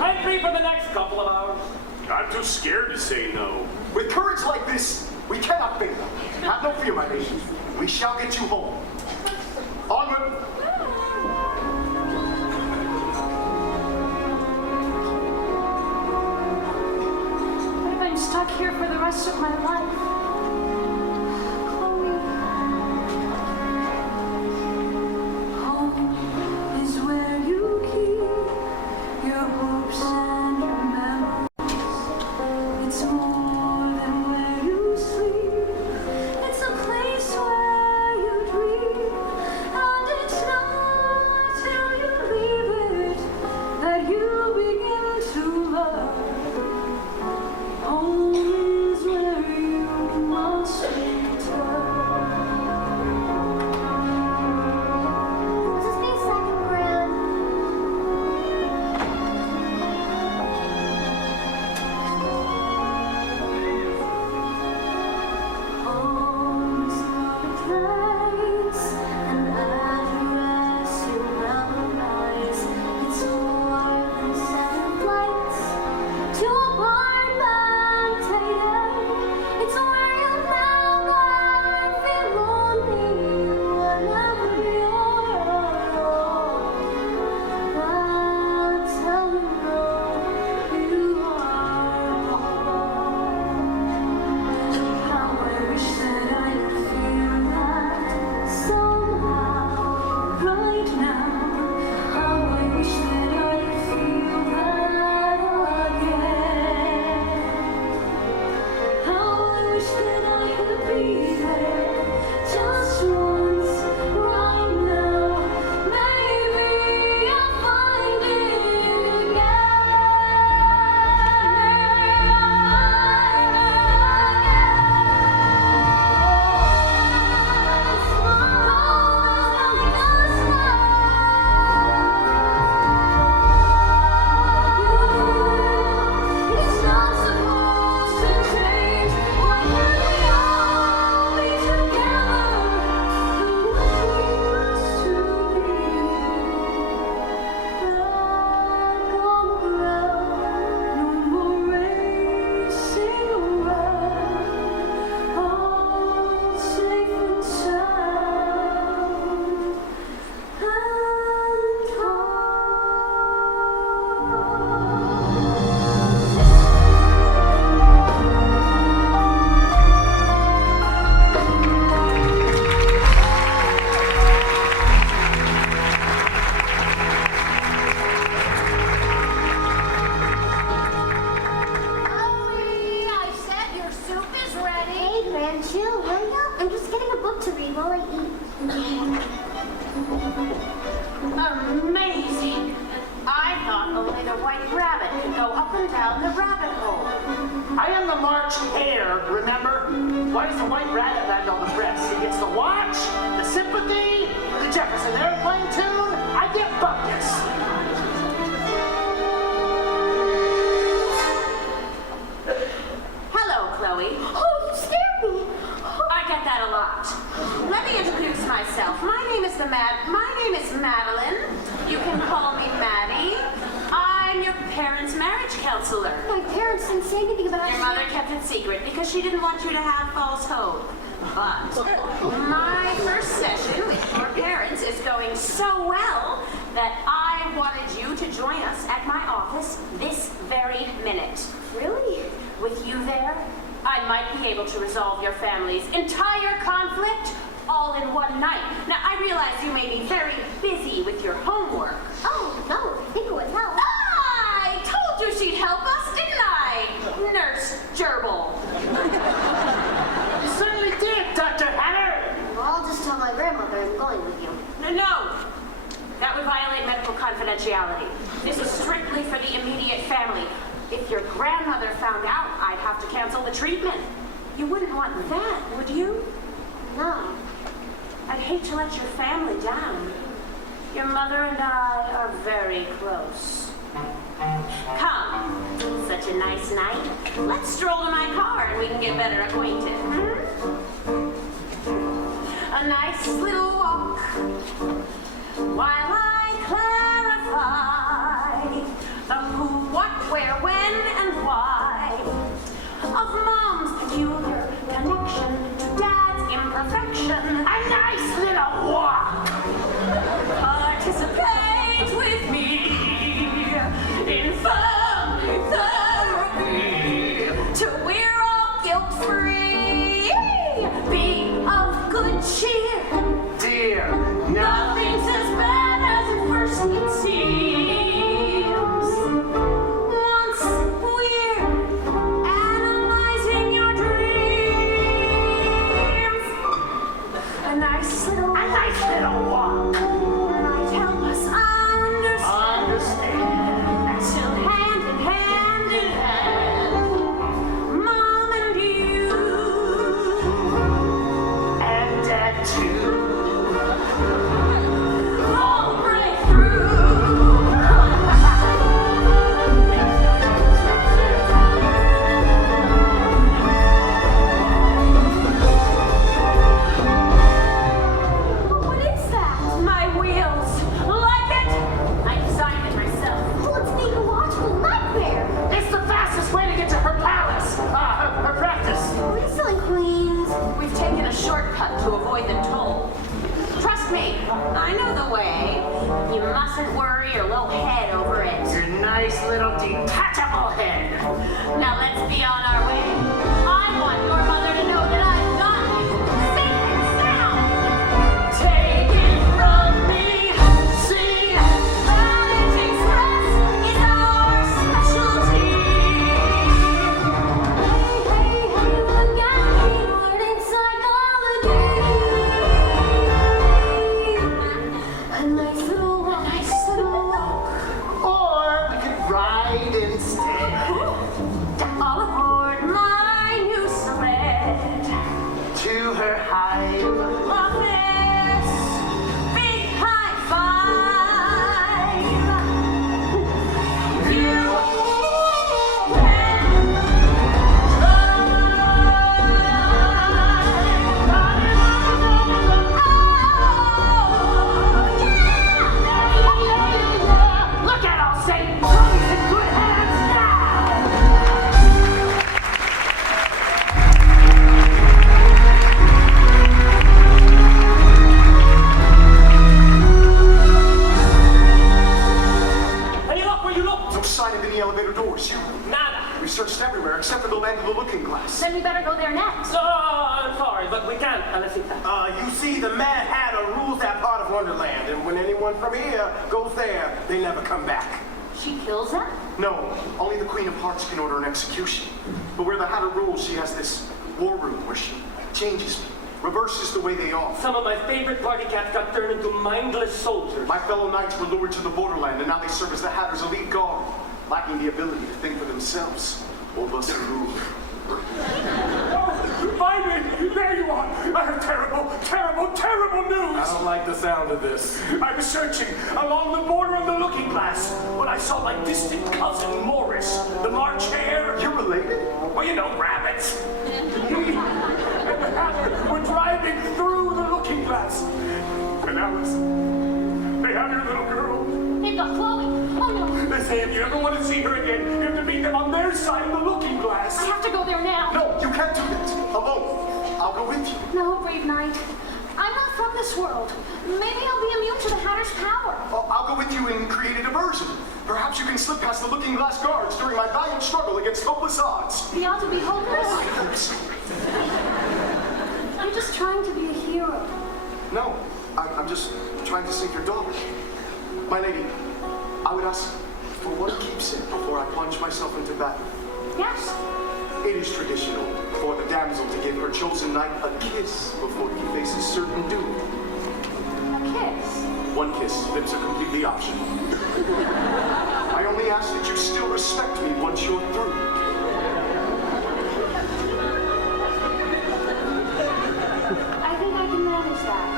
I'm free for the next couple of hours. I'm too scared to say no. With courage like this, we cannot fail. Have no fear, my lady. We shall get you home. Onward. What if I'm stuck here for the rest of my life? Chloe. Home is where you keep your hopes and your memories. It's more than where you sleep. It's a place where you dream. And it's not till you leave it that you begin to love. Home is where you I'm just getting a book to read while I eat. Amazing. I thought only the white rabbit could go up and down the rabbit hole. I am the March Hare, remember? Why does the white rabbit land on the press? He gets the watch, the sympathy, the Jefferson Airplane tune. I get buckets. Hello, Chloe. Oh, you scared me. I get that a lot. Let me introduce myself. My name is Madeline. You can call me Maddie. I'm your parents' marriage counselor. My parents didn't say anything about Your mother kept it secret because she didn't want you to have false hope. But my first session with your parents is going so well that I wanted you to join us at my office this very minute. Really? With you there, I might be able to resolve your family's entire conflict all in one night. Now, I realize you may be very busy with your homework. Oh, no, I think it would help. I told you she'd help us, didn't I? Nurse Gerbil. You certainly did, Dr. Hare. Well, I'll just tell my grandmother I'm going with you. No. That would violate medical confidentiality. This is strictly for the immediate family. If your grandmother found out, I'd have to cancel the treatment. You wouldn't want that, would you? No. I'd hate to let your family down. Your mother and I are very close. Come. Such a nice night. Let's stroll to my car and we can get better acquainted. A nice little walk while I clarify the who, what, where, when, and why of Mom's peculiar connection to Dad's imperfection. A nice little walk. Participate with me in family therapy till we're all guilt-free. Be of good cheer. Dear, Nothing's as bad as at first it seems. Once we're analyzing your dreams, a nice little walk. might help us understand. Still hand in hand, Mom and you, And Dad too. all break through. What is that? My wheels. Like it? I designed it myself. Oh, it's the illogical nightmare. It's the fastest way to get to her palace. Her practice. Are we still in Queens? We've taken a shortcut to avoid the toll. Trust me, I know the way. You mustn't worry your little head over it. Your nice little detachable head. Now let's be on our way. I want your mother to know that I've got you safe and sound. Take it from me. See, managing stress is our specialty. Hey, look at me, learning psychology. A nice little walk. Or we could ride instead. All aboard my new sled. To her hive. Office, big high five. You can Look at all St. Chloe's in good hands now. Hey, look where you look. No sign of any elevator doors. Nada. We searched everywhere except for the land of the looking glass. Then we better go there next. So, I'm sorry, but we can't unless it's that. You see, the Mad Hatter rules that part of Wonderland, and when anyone from here goes there, they never come back. She kills them? No, only the Queen of Hearts can order an execution. But where the Hatter rules, she has this war room where she changes me. Reverse is the way they are. Some of my favorite party cats got turned into mindless soldiers. My fellow knights were lured to the borderland, and now they serve as the Hatter's elite guard, lacking the ability to think for themselves or thus move. Oh, finally! There you are! I have terrible, terrible, terrible news! I don't like the sound of this. I was searching along the border of the looking glass when I saw my distant cousin Morris, the March Hare. You're related? Well, you know, rabbits. He and the Hatter were driving through the looking glass. And Alice, they have your little girl. They've got Chloe. Oh no. They say if you ever want to see her again, you have to meet them on their side of the looking glass. I have to go there now. No, you can't do that. Alone. I'll go with you. No, brave knight. I'm not from this world. Maybe I'll be immune to the Hatter's power. I'll go with you in creative diversion. Perhaps you can slip past the looking glass guards during my valiant struggle against hopeless odds. The odds would be hopeless. I hope so. I'm just trying to be a hero. No, I'm just trying to save your daughter. My lady, I would ask for one keepsake before I plunge myself into battle. Yes. It is traditional for the damsel to give her chosen knight a kiss before he faces certain doom. A kiss. One kiss, lips are completely optional. I only ask that you still respect me once you're through. I think I can manage that.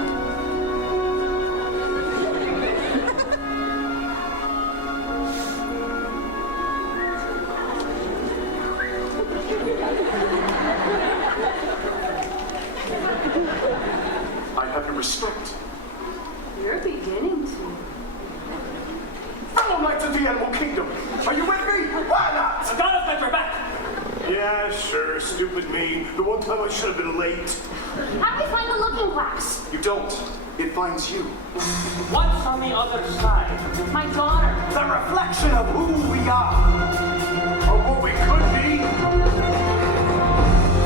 I have your respect. You're beginning to. Fellow knights of the animal kingdom, are you with me? Why not? Got us at back. Yeah, sure, stupid me. The one time I should have been late. How do we find the looking glass? You don't. It finds you. What's on the other side? My daughter. The reflection of who we are. Or what we could be.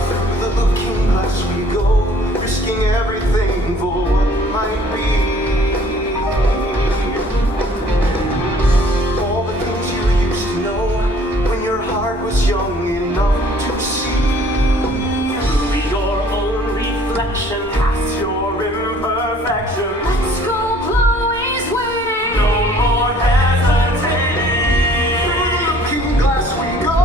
Through the looking glass we go, risking everything for what might be. All the things you used to know when your heart was young enough to see. Through your own reflection, Past your imperfection. Let's go, Chloe's waiting. No more hesitating. Through the looking glass we go,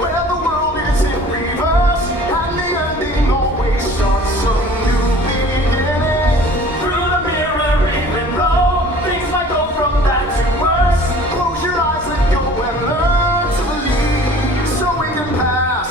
where the world is in reverse, and the ending always starts a new beginning. Through the mirror, even though things might go from bad to worse, close your eyes, let go, and learn to believe, so we can pass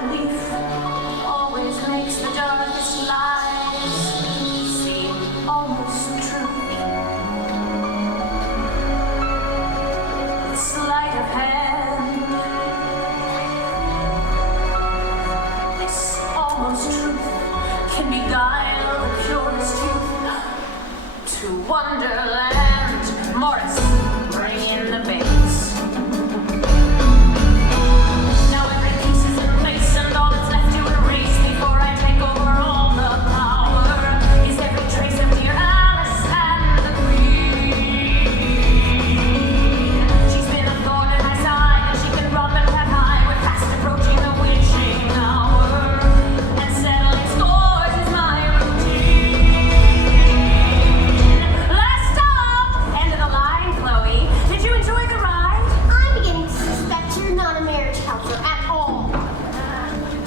belief always makes the darkest lies seem almost true. With sleight of hand, this almost truth can beguile the purest youth to Wonderland. Morris, bring in the bass. Now every piece is in place, and all that's left to erase before I take over all the power is every trace of dear Alice and the Queen. She's been a thorn in my side, and she can run and have high. We're fast approaching the witching hour, and settling scores is my routine. Last stop, end of the line, Chloe. Did you enjoy the ride? I'm beginning to suspect you're not a marriage counselor at all.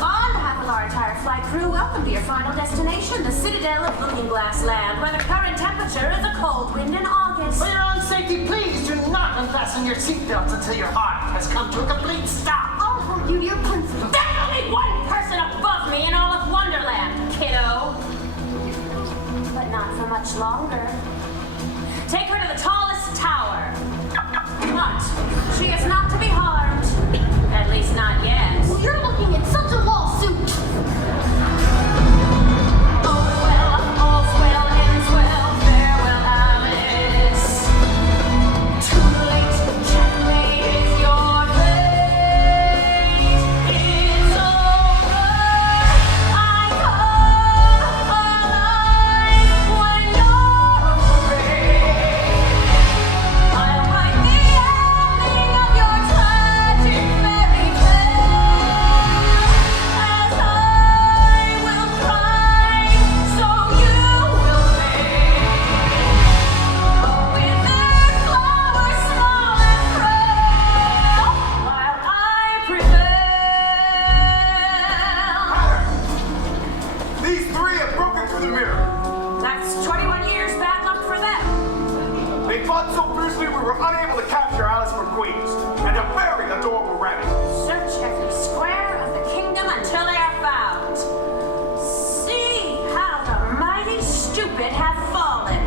On behalf of our entire flight crew, welcome to your final destination, the citadel of Looking Glass Land, where the current temperature is a cold wind in August. For your own safety, please do not unfasten your seatbelts until your heart has come to a complete stop. I'll hold you to your principles. There's only one person above me in all of Wonderland, kiddo. But not for much longer. Take her to the tallest tower. But she is not to be harmed. At least not yet. Well, you're looking at such a lawsuit. Oh well, all's well ends well. Farewell, Alice. Too late, checkmate is your fate. It's over. I come alive when you're afraid. I'll write the ending of your tragic fairy tale, as I will cry, so you will fade. Oh, withered flowers, small and frail, while I prevail. These three have broken through the mirror. That's 21 years bad luck for them. They fought so fiercely we were unable to capture Alice Marquis and a very adorable rabbit. Search every square of the kingdom until they are found. See how the mighty stupid have fallen.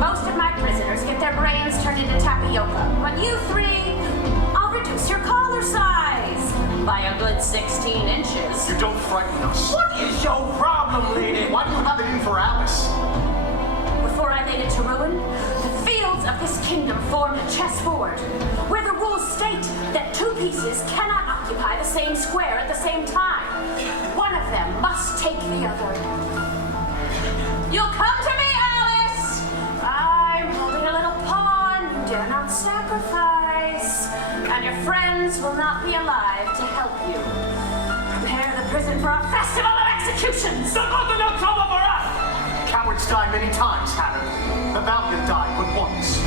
Most of my prisoners get their brains turned into tapioca, but you three, I'll reduce your collar size by a good 16 inches. You don't frighten us. What is your problem, lady? Why do you have it in for Alice? Before I laid it to ruin, the fields of this kingdom formed a chessboard, where the rules state that two pieces cannot occupy the same square at the same time. One of them must take the other. You'll come to me, Alice! I'm holding a little pawn you dare not sacrifice, and your friends will not be alive to help you. Prepare the prison for a festival of executions! So go to no trouble for us. Cowards die many times, Hare. The valiant die but once.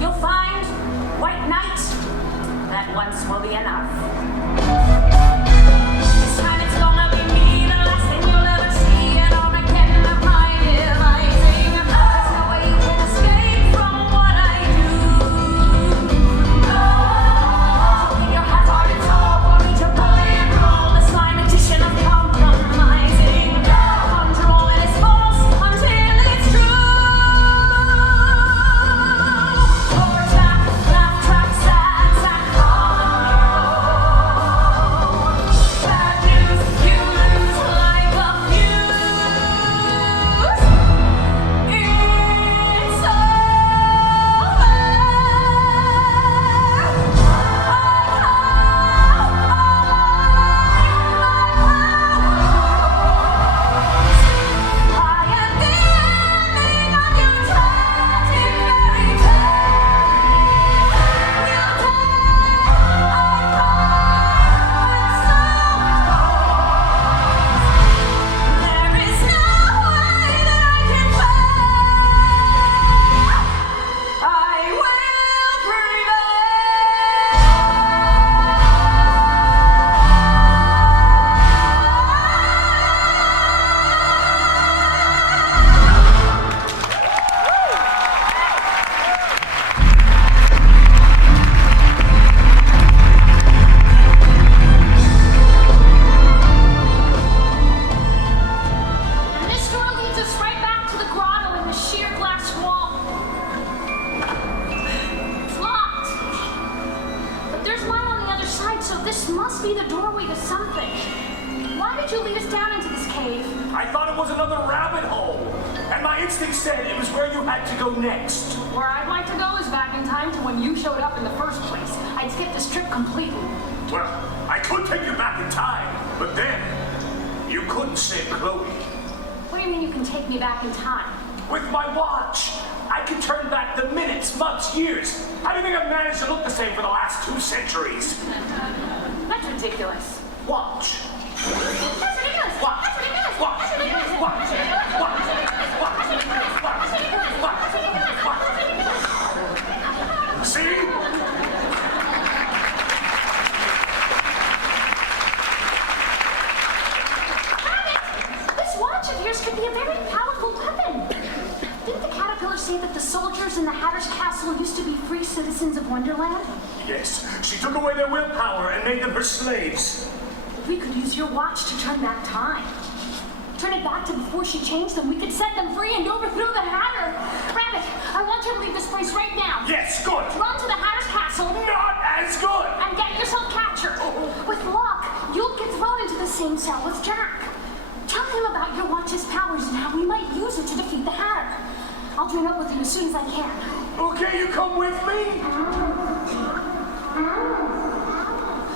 You'll find, White Knight, that once will be enough. This time it's gonna be me, the last thing you'll ever see, and Armageddon of my devising. There's no way you can escape from what I do. Holding your half-hearted soul for me to play and roll the sly magician of compromising. Control it is false until it's true. Or tap, laugh track, sad sack, I thought it was another rabbit hole. And my instinct said it was where you had to go next. Where I'd like to go is back in time to when you showed up in the first place. I'd skip this trip completely. Well, I could take you back in time, but then you couldn't save Chloe. What do you mean you can take me back in time? With my watch, I can turn back the minutes, months, years. How do you think I've managed to look the same for the last 2 centuries? That's ridiculous. Watch. That's ridiculous. Watch. That's ridiculous. Watch. That's ridiculous. Watch. That's ridiculous. Watch. Watch. That's ridiculous. Watch. That's ridiculous. Watch. That's ridiculous. Watch. That's ridiculous. See? This watch of yours could be a very powerful weapon. Didn't the caterpillar say that the soldiers in the Hare's castle used to be free citizens of Wonderland? Yes, she took away their willpower and made them her slaves. We could use your watch to turn back time. Turn it back to before she changed them. We could set them free and overthrow the Hare. Rabbit, I want you to leave this place right now. Yes, good. Run to the Hare's castle. Not as good. And get yourself captured. With luck, you'll get thrown into the same cell with Jack. Tell him about your watch's powers and how we might use it to defeat the Hare. I'll join up with him as soon as I can. Okay, you come with me?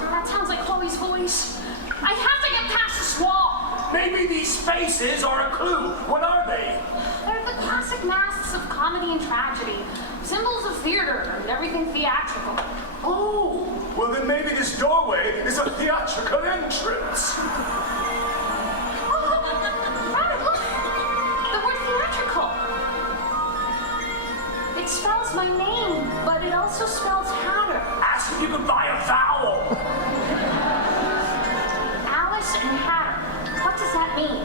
That sounds like Chloe's voice. I have to get past this wall. Maybe these faces are a clue. What are they? They're the classic masks of comedy and tragedy. Symbols of theater and everything theatrical. Oh, well then maybe this doorway is a theatrical entrance. Rabbit, look! The word theatrical. It spells my name, but it also spells Hare. Ask if you can buy a vowel. Alice and Hare. What does that mean?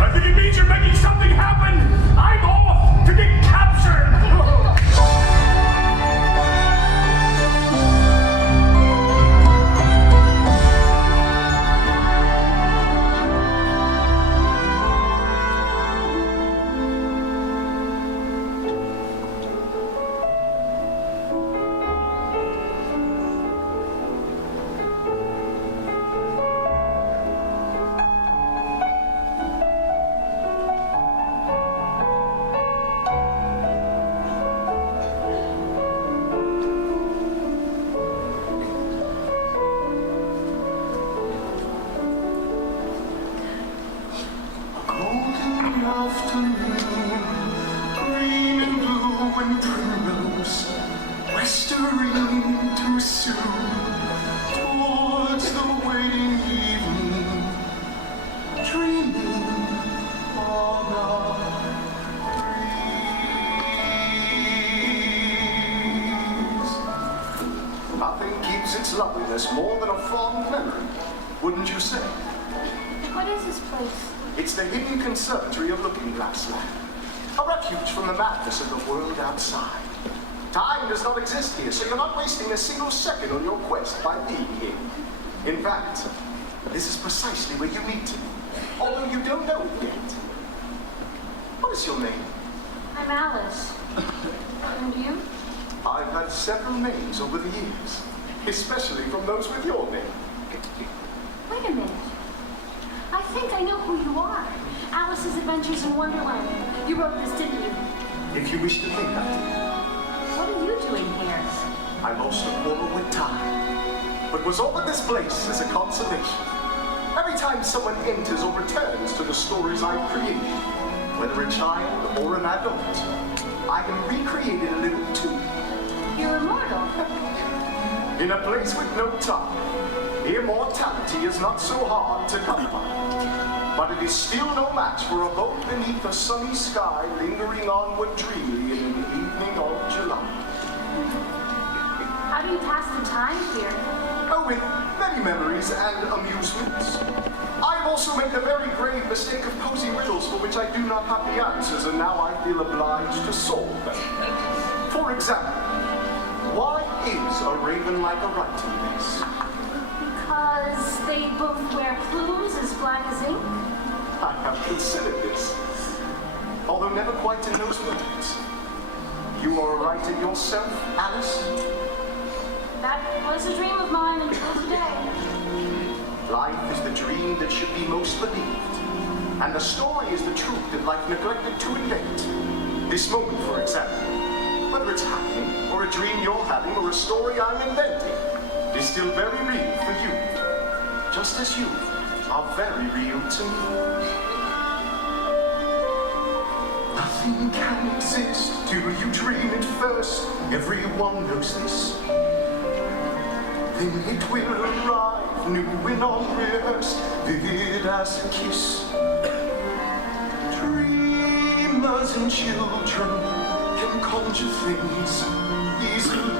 I think it means you're making something happen. I'm off to get captured. More than a fond memory, wouldn't you say? What is this place? It's the hidden conservatory of Looking Glass Land, a refuge from the madness of the world outside. Time does not exist here, so you're not wasting a single second on your quest by being here. In fact, this is precisely where you need to be, although you don't know it yet. What is your name? I'm Alice. And you? I've had several names over the years, especially from those with your name. Wait a minute. I think I know who you are. Alice's Adventures in Wonderland. You wrote this, didn't you? If you wish to think that. What are you doing here? I lost a quarrel with time, but was offered this place as a consolation. Every time someone enters or returns to the stories I've created, whether a child or an adult, I can recreate it a little too. You're immortal. In a place with no time, immortality is not so hard to come by. But it is still no match for a boat beneath a sunny sky lingering onward dreamily in an evening of July. How do you pass the time here? Oh, with many memories and amusements. I've also made the very grave mistake of posing riddles for which I do not have the answers, and now I feel obliged to solve them. For example, why is a raven like a writing list? Because they both wear plumes as black as ink? I have considered this, although never quite in those words. You are a writer yourself, Alice? That was a dream of mine until today. Life is the dream that should be most believed. And the story is the truth that life neglected to invent. This moment, for example, whether it's happening, or a dream you're having, or a story I'm inventing, is still very real for you. Just as you are very real to me. Nothing can exist till you dream it first. Everyone knows this. Then it will arrive, new and unrehearsed, vivid as a kiss. Dreamers and children can conjure things easily.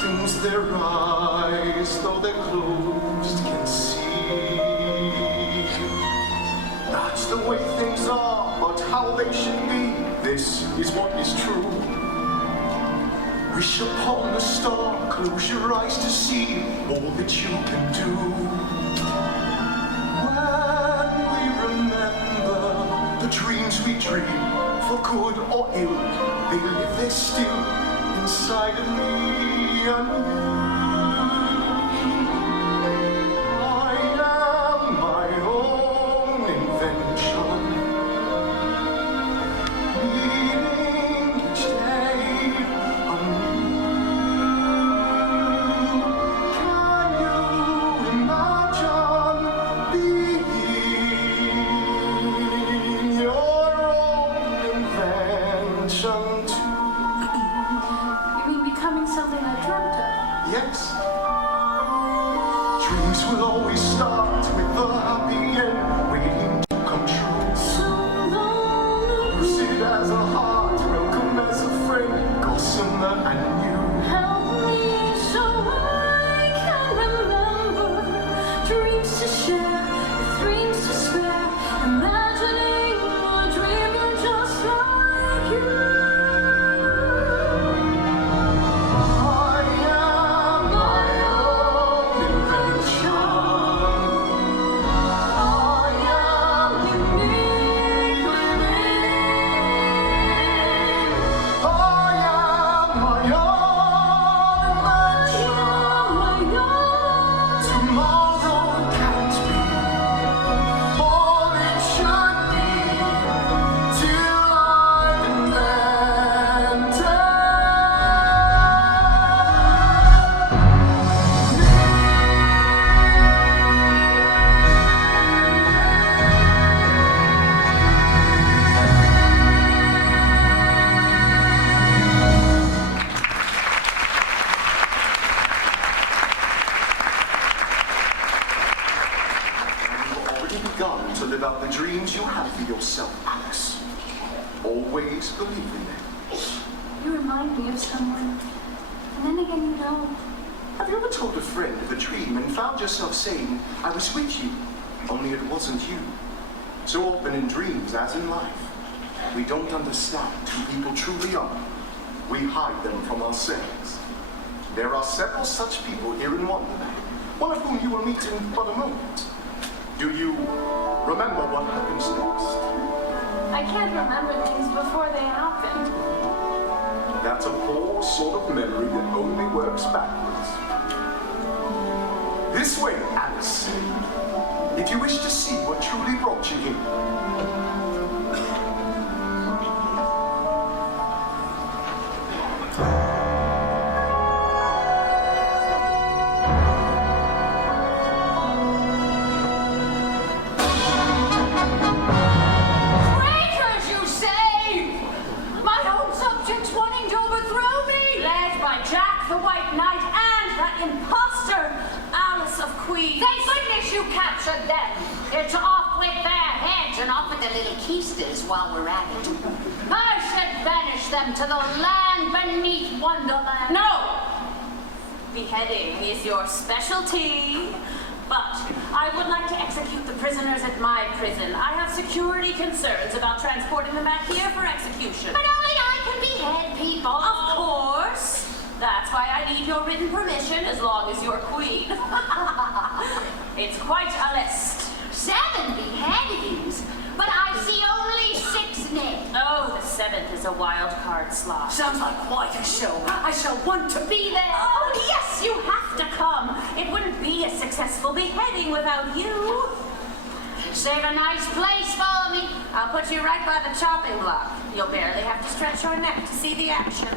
Things their eyes, though they're closed, can see. That's the way things are, but how they should be, this is what is true. Wish upon a star, close your eyes to see all that you can do. When we remember the dreams we dream, for good or ill, they live there still inside of me and you. I am my own invention, leading each day anew. Can you imagine being your own invention too? You mean becoming something I dreamt of? Yes. Dreams will always start with the happy end, waiting to come true. Lucid as a heart, welcome as a friend, gossamer and new. Help me so I can remember dreams to share, dreams to spare, imagining a dreamer just like you. I am my own invention. I am unique within. I am my own invention. Tomorrow can't be all it should be till I've invented. You've already begun to live out the dreams you have for yourself, Alice. Always believe in them. You remind me of someone. And then again, you don't. Have you ever told a friend of a dream and found yourself saying, I was with you, only it wasn't you? So often in dreams, as in life, we don't understand who people truly are. We hide them from ourselves. There are several such people here in Wonderland, one of whom you will meet in but a moment. Do you remember what happens next? I can't remember things before they happen. That's a poor sort of memory that only works backwards. This way, Alice. If you wish to see what truly brought you here. Traitors, you say? My own subjects wanting to overthrow me? Led by Jack the White Knight and that imposter, Alice of Queen. Thank goodness you captured them. It's off with their heads and off with the little keisters while we're at it. I should banish them to the land beneath Wonderland. No! Beheading is your specialty. But I would like to execute the prisoners at my prison. I have security concerns about transporting them back here for execution. But only I can behead people. Of course. That's why I need your written permission as long as you're queen. It's quite a list. 7 beheadings, but I see only 6 names. Oh, the 7th is a wild card slot. Sounds like quite a show. I shall want to be there. Oh, yes, you have to come. It wouldn't be a successful beheading without you. Save a nice place, follow me. I'll put you right by the chopping block. You'll barely have to stretch your neck to see the action.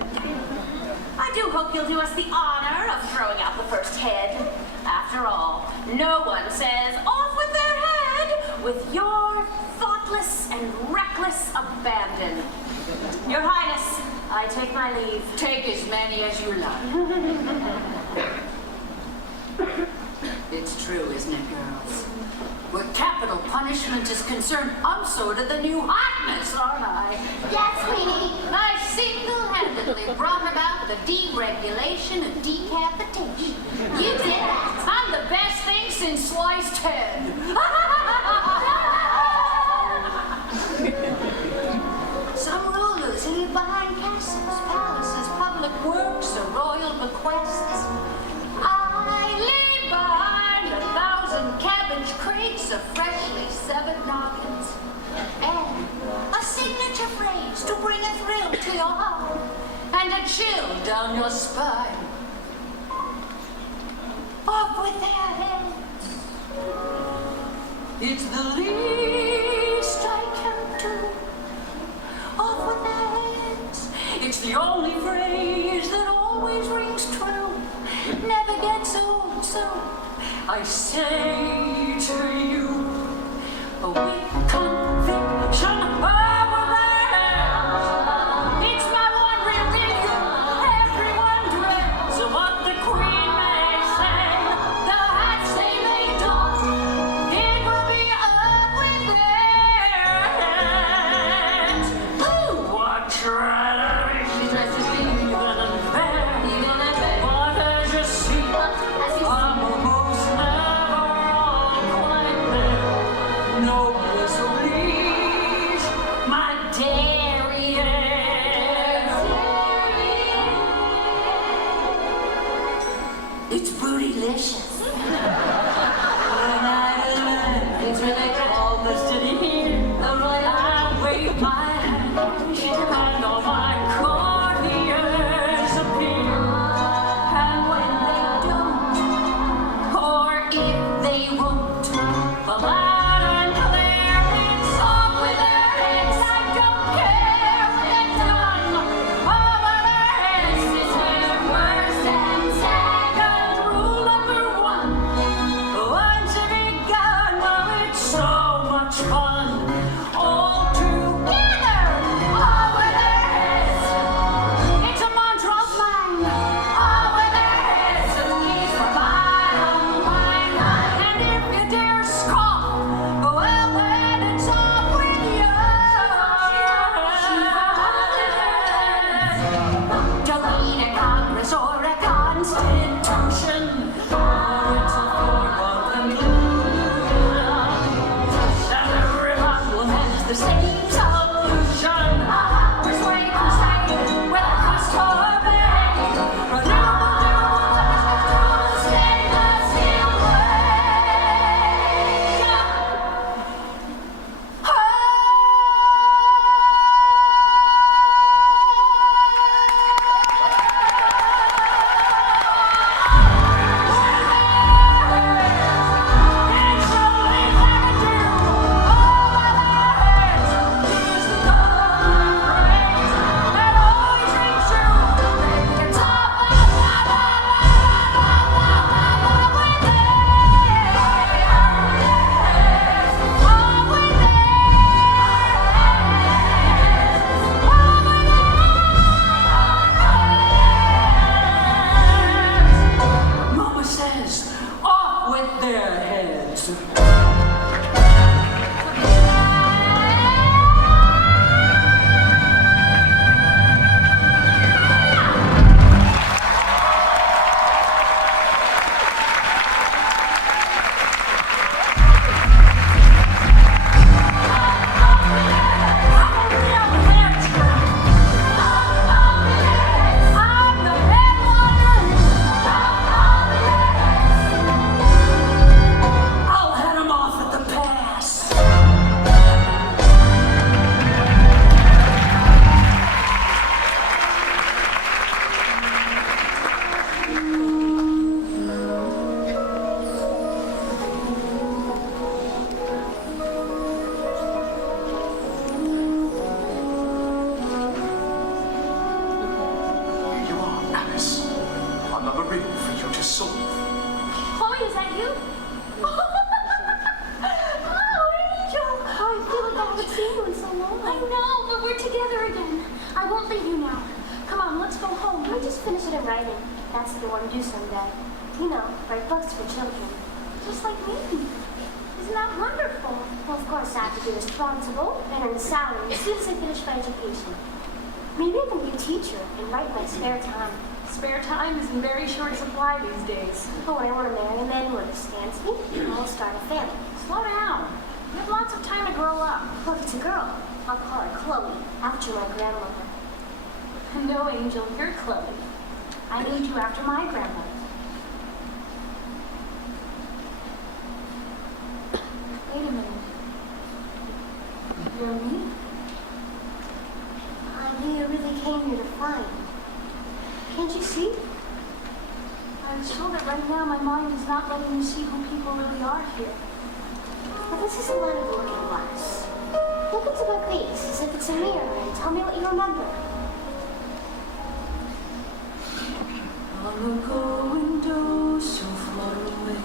I do hope you'll do us the honor of throwing out the first head. After all, no one says off with their head with your thoughtless and reckless abandon. Your Highness, I take my leave. Take as many as you like. It's true, isn't it, girls? Where capital punishment is concerned, I'm sort of the new hotness, aren't I? Yes, Queenie. I single-handedly brought about the deregulation of decapitation. You did that. I'm the best thing since sliced head. Some rulers who live behind castles, palaces, public works, or royal bequests. I leave behind 1,000 cabbage crates of freshly severed noggins. And a signature phrase to bring a thrill to your heart and a chill down your spine. Off with their heads. It's the least I can do. Off with their heads. It's the only phrase that always rings true. Never gets old, so I say to you, with conviction over their heads. It's my one religion. Everyone dreads of what the Queen may say. The hats they may don, it will be up with their heads. Ooh, what tragedy! She's even unfair. What has you seen? I'm almost never all quite there. Noblesse oblige, my Darren. It's bootylicious. It's really almost in here. I wave my hand, and all my courtiers appear. And when they don't, or if they won't, the loud and clear, it's off with their heads. I don't care what they've done. Over their heads is their first and second rule number one. Once it begun, well, it's so much fun. All together, over their heads. It's a mantra of mine. Over their heads, and keys for bottom line. And if you dare scoff, well then it's off with you. To lead a Congress or a Constitution, or it's a form of conclusion. And everyone has the same solution. Persuade, crusade, with a cost or pay. Renewable stay the same Mama says, off with their heads. I'll head finish it in writing. That's what I want to do someday. You know, write books for children. Just like me. Isn't that wonderful? Well, of course, I have to be responsible and earn a salary as soon as I finish my education. Maybe I can be a teacher and write in my spare time. Spare time is in very short supply these days. But when I want to marry a man who understands me, and we'll start a family. Slow down. You have lots of time to grow up. Well, if it's a girl, I'll call her Chloe, after my grandmother. No, Angel, you're Chloe. I named you after my grandmother. Wait a minute. You're me? I knew you really came here to find. Can't you see? I was told that right now my mind is not letting me see who people really are here. But this isn't like a looking glass. Look into my face as if it's a mirror and tell me what you remember. Long ago and so far away,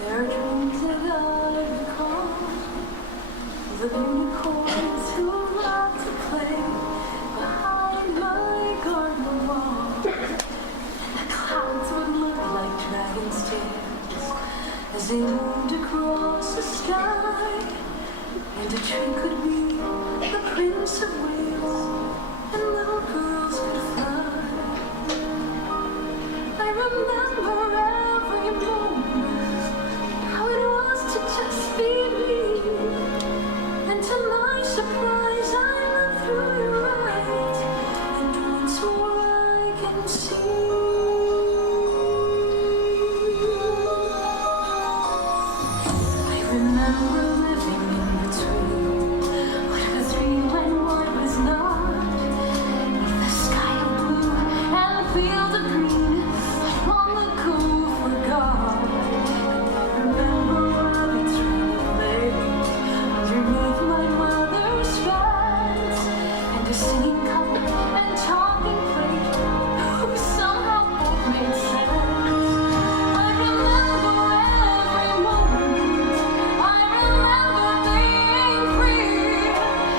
there are dreams that I recall. The unicorns who love to play behind my garden wall. And the clouds would look like dragon's tails as they moved across the sky. And a tree could be the Prince of Wales, and little girls could fly. I remember every moment, how it was to just be me. And to my surprise, I looked through your eyes, and once more I can see. I remember living in between what was real and what was not, with the sky of blue and the field of green I long ago forgot. I remember rabbits running late underneath my mother's fence, and a singing couple and talking freight who somehow both made sense. I remember every moment, I remember being free,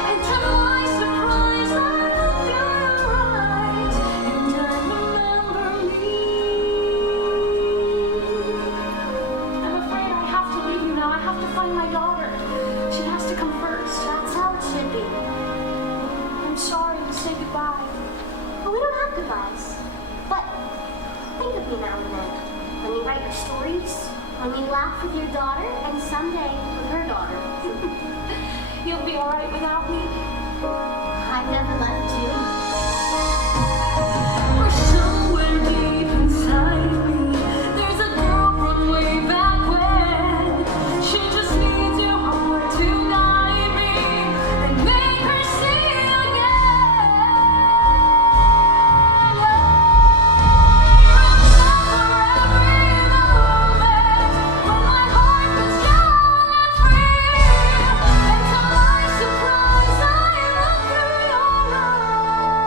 and to my surprise I looked through your eyes, and I remember me. I'm afraid I have to leave you now. I have to find my daughter. She has to come first. That's how it should be. I'm sorry to say goodbye. But we don't have goodbyes. But think of me now and then. When you write your stories, when you laugh with your daughter, and someday with her daughter. You'll be all right without me. I've never left you. Or somewhere deep inside me, there's a girl from way back when. She just needs your heart to guide me and make her see again. Remember every moment when my heart was young and free, and to my surprise I looked through your eyes.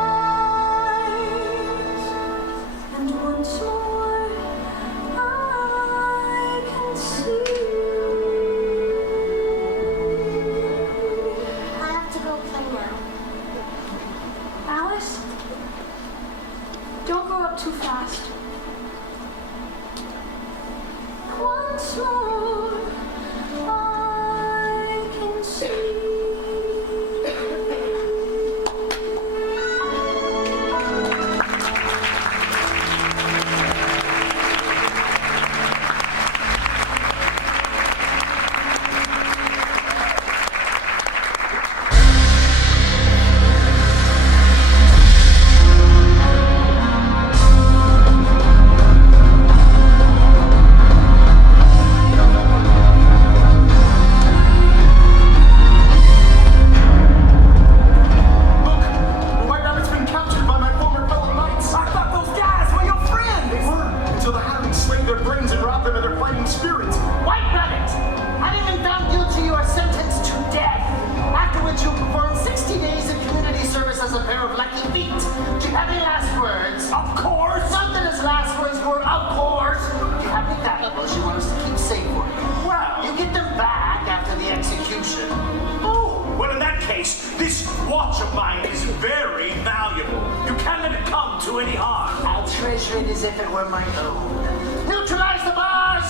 you any harm. I'll treasure it as if it were my own. Neutralize the bars!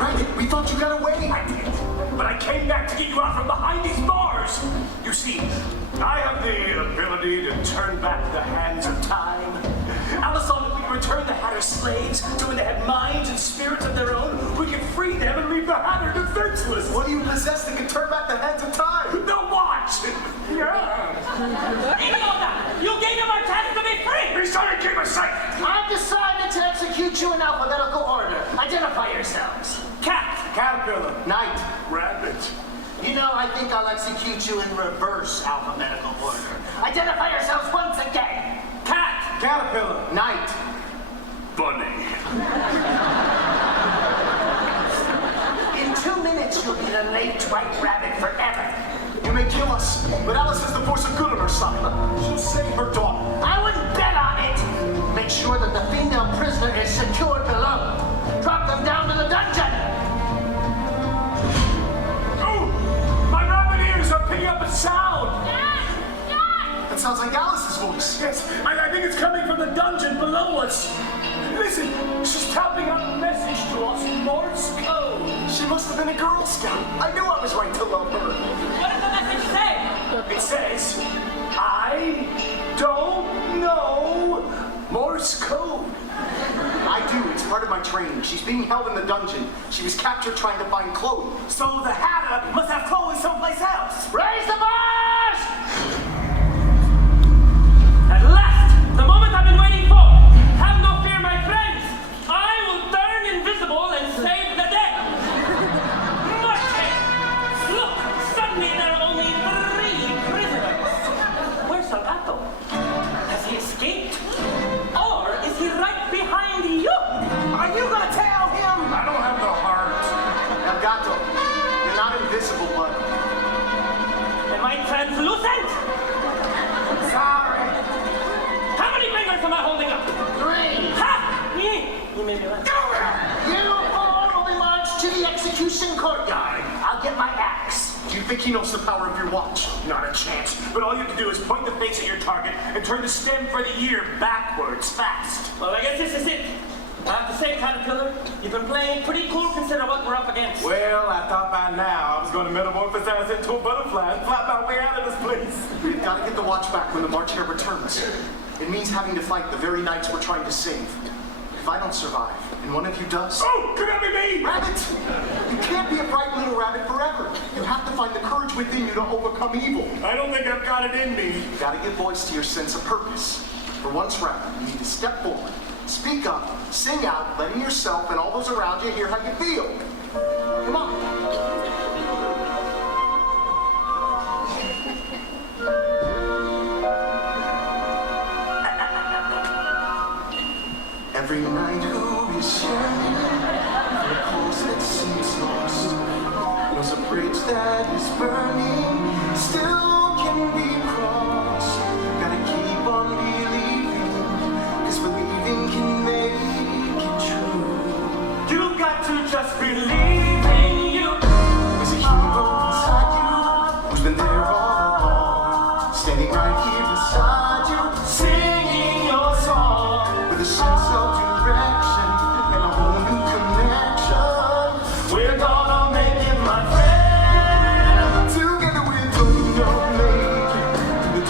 Rabbit, we thought you got away. I did, but I came back to get you out from behind these bars. You see, I have the ability to turn back the hands of time. Alice thought if we return the Hatter's slaves to when they had minds and spirits of their own, we could free them and leave the Hatter defenseless. What do you possess that can turn back the hands of time? The watch! Yeah. Idiota! You gave him our chance to be free! He's trying to keep us safe! I've decided to execute you in alphabetical order. Identify yourselves. Cat! Caterpillar, Knight, Rabbit. You know, I think I'll execute you in reverse alphabetical order. Identify yourselves once again. Cat! Caterpillar, Knight. Bunny. In 2 minutes, you'll be the late white rabbit forever. You may kill us, but Alice has the force of good on her side. She'll save her daughter. I wouldn't bet on it. Make sure that the female prisoner is secured below. Drop them down to the dungeon. Oh! My rabbit ears are picking up a sound! That sounds like Alice's voice. Yes, I think it's coming from the dungeon below us. Listen, she's tapping out a message to us in Morse code. She must have been a Girl Scout. I knew I was right to love her. What does the message say? It says, I don't know Morse code. I do. It's part of my training. She's being held in the dungeon. She was captured trying to find Chloe. So the Hatter must have Chloe someplace else. Raise the bars! At last! The moment I've been waiting for! Have no fear, my friends! I will turn invisible and save the day! Marquis! Look! Suddenly there are only 3 prisoners! Where's Gato? Has he escaped? Or is he right behind you? Are you gonna tell him? I don't have the heart. Now, Gato, you're not invisible, but Am I translucent? Sorry. How many fingers am I holding up? 3. Ha! You made me laugh. You 4 will be marched to the execution courtyard. I'll get my axe. do you think he knows the power of your watch? Not a chance. But all you have to do is point the face at your target and turn the stem for the year backwards fast. Well, I guess this is it. I have to say, Caterpillar, you've been playing pretty cool considering what we're up against. Well, I thought by now I was gonna metamorphosize into a butterfly and flap my way out of this place. We've got to get the watch back when the March Hare returns. It means having to fight the very knights we're trying to save. If I don't survive, and one of you does... Oh, could that be me? Rabbit! You can't be a bright little rabbit forever. You have to find the courage within you to overcome evil. I don't think I've got it in me. You gotta give voice to your sense of purpose. For once, Rabbit, you need to step forward, speak up, sing out, letting yourself and all those around you hear how you feel. Come on. Every night who is shining, for a cause that seems lost, knows a bridge that is burning, still can be crossed. Gotta keep on believing, 'cause believing can make it true. You got to just believe in you. There's a hero inside you, who's been there all along, standing right here beside you, Singing your song. with a sense of direction and a whole new connection. We're gonna make it, my friend. Together we're gonna make it to the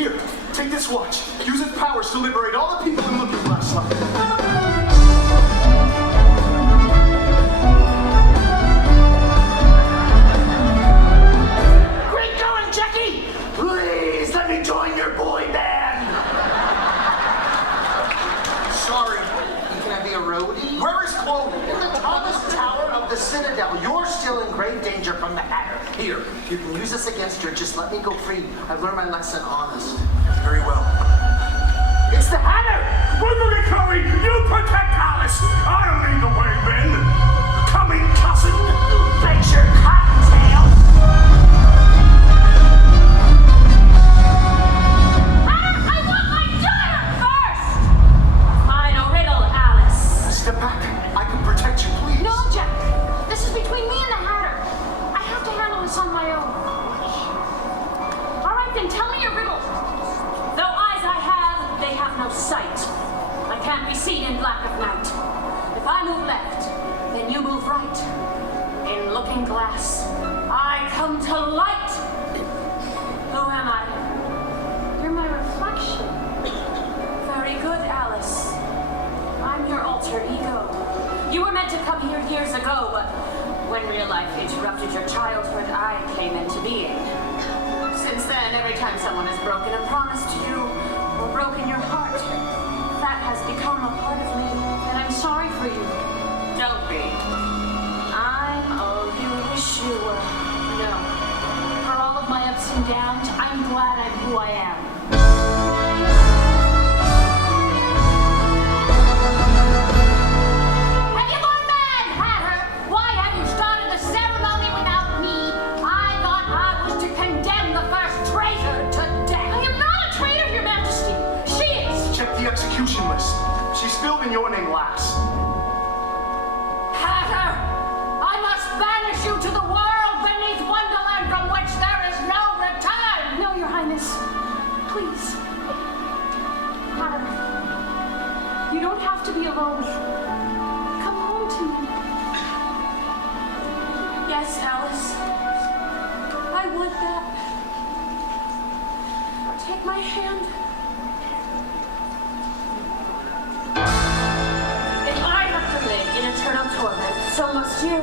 Here, take this watch. Use its powers to liberate all the people in Looking Glass. Great going, Jackie! Please let me join your boy band! Sorry, can I be a roadie? Where is Chloe? In the tallest tower of the citadel. You're still in grave danger from the Hatter. Here, you can use this against her. Just let me go free. I've learned my lesson honest. Very well. It's the Hatter! Wonderland, Chloe, you protect Alice. I'll lead the way, men. Coming, cousin. Bet your cottontail! I want my daughter first! Final riddle, Alice. Step back. I can protect you, please. No, Jack. This is between me and the Hatter. I have to handle this on my own. All right, then tell me your riddle. Though eyes I have, they have no sight. I can't be seen in black of night. If I move left, then you move right. In Looking Glass, I come to light. Who am I? You're my reflection. Very good, Alice. I'm your alter ego. You were meant to come here years ago, but when real life interrupted your childhood, I came into being. Since then, every time someone has broken a promise to you, or broken your heart, that has become a part of me, and I'm sorry for you. Don't be. I'm all you wish you were. No. For all of my ups and downs, I'm glad I'm who I am. Have you gone mad, Hatter? Why have you started the ceremony without me? I thought I was to condemn the first traitor to death. I am not a traitor, Your Majesty. She is. Check the execution list. She's spilled in your name last. Hatter, I must banish you to the world beneath Wonderland from which there is no return. No, Your Highness. Please. Hatter. You don't have to be alone. Come home to me. Yes, Alice. I would that. Take my hand. If I have to live in eternal torment, so must you.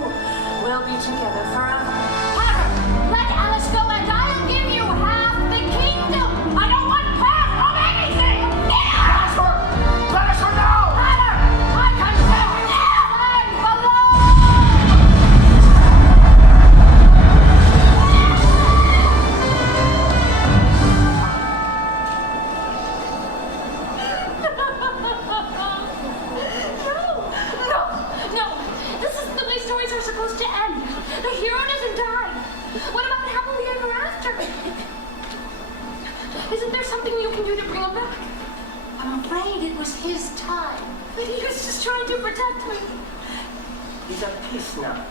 We'll be together forever. Hatter, let Alice go and I'll give you half the kingdom. I don't want half of anything. Let us know! Hatter, I condemn you to the land below. No! This isn't the way stories are supposed to end. The hero doesn't die. What about happily ever after? Isn't there something you can do to bring him back? I'm afraid it was his time. But he was just trying to protect me. He's at peace now.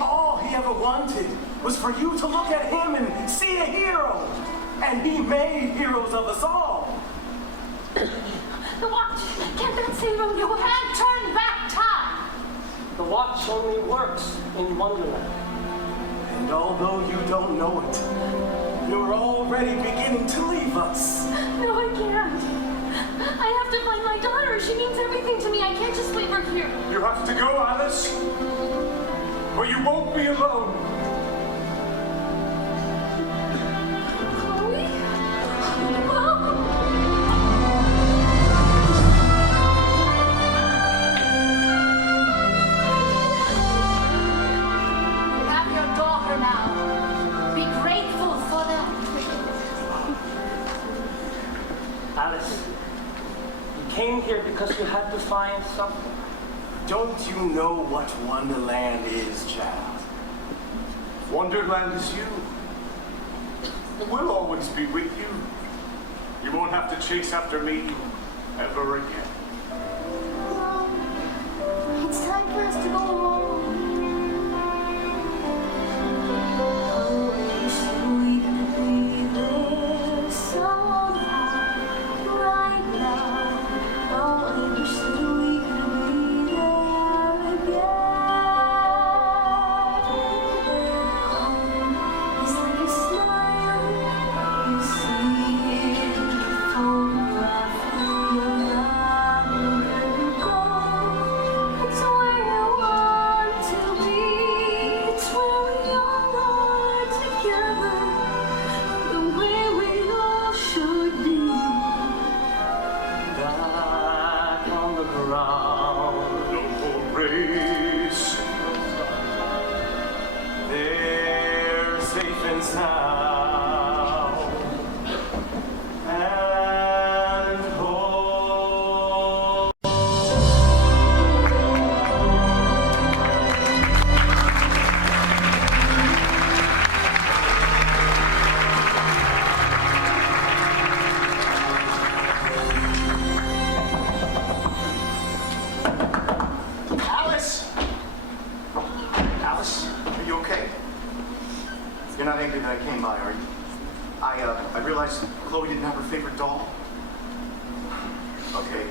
All he ever wanted was for you to look at him and see a hero. And he made heroes of us all. The watch. Can't that save him? You can't turn back time. The watch only works in Wonderland. And although you don't know it, you're already beginning to leave us. No, I can't. I have to find my daughter. She means everything to me. I can't just leave her here. You have to go, Alice. Or you won't be alone. Chloe? Mom? You have your daughter now. Be grateful for that. Alice, you came here because you had to find something. Don't you know what Wonderland is, child? Wonderland is you. And we'll always be with you. You won't have to chase after me ever again. Mom, it's time for us to go home. It's like a smile you see I realized Chloe didn't have her favorite doll. Okay.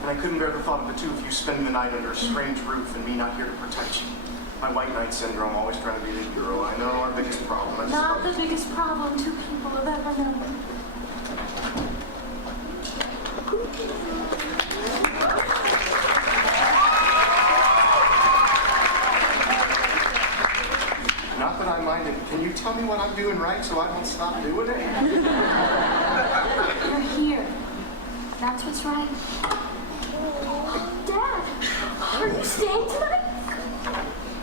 And I couldn't bear the thought of the two of you spending the night under a strange roof and me not here to protect you. My white knight syndrome, always trying to be the hero. I know, our biggest problem. Not the biggest problem two people have ever known. Not that I mind it. Can you tell me what I'm doing right so I don't stop doing it? You're here. That's what's right. Dad, are you staying tonight?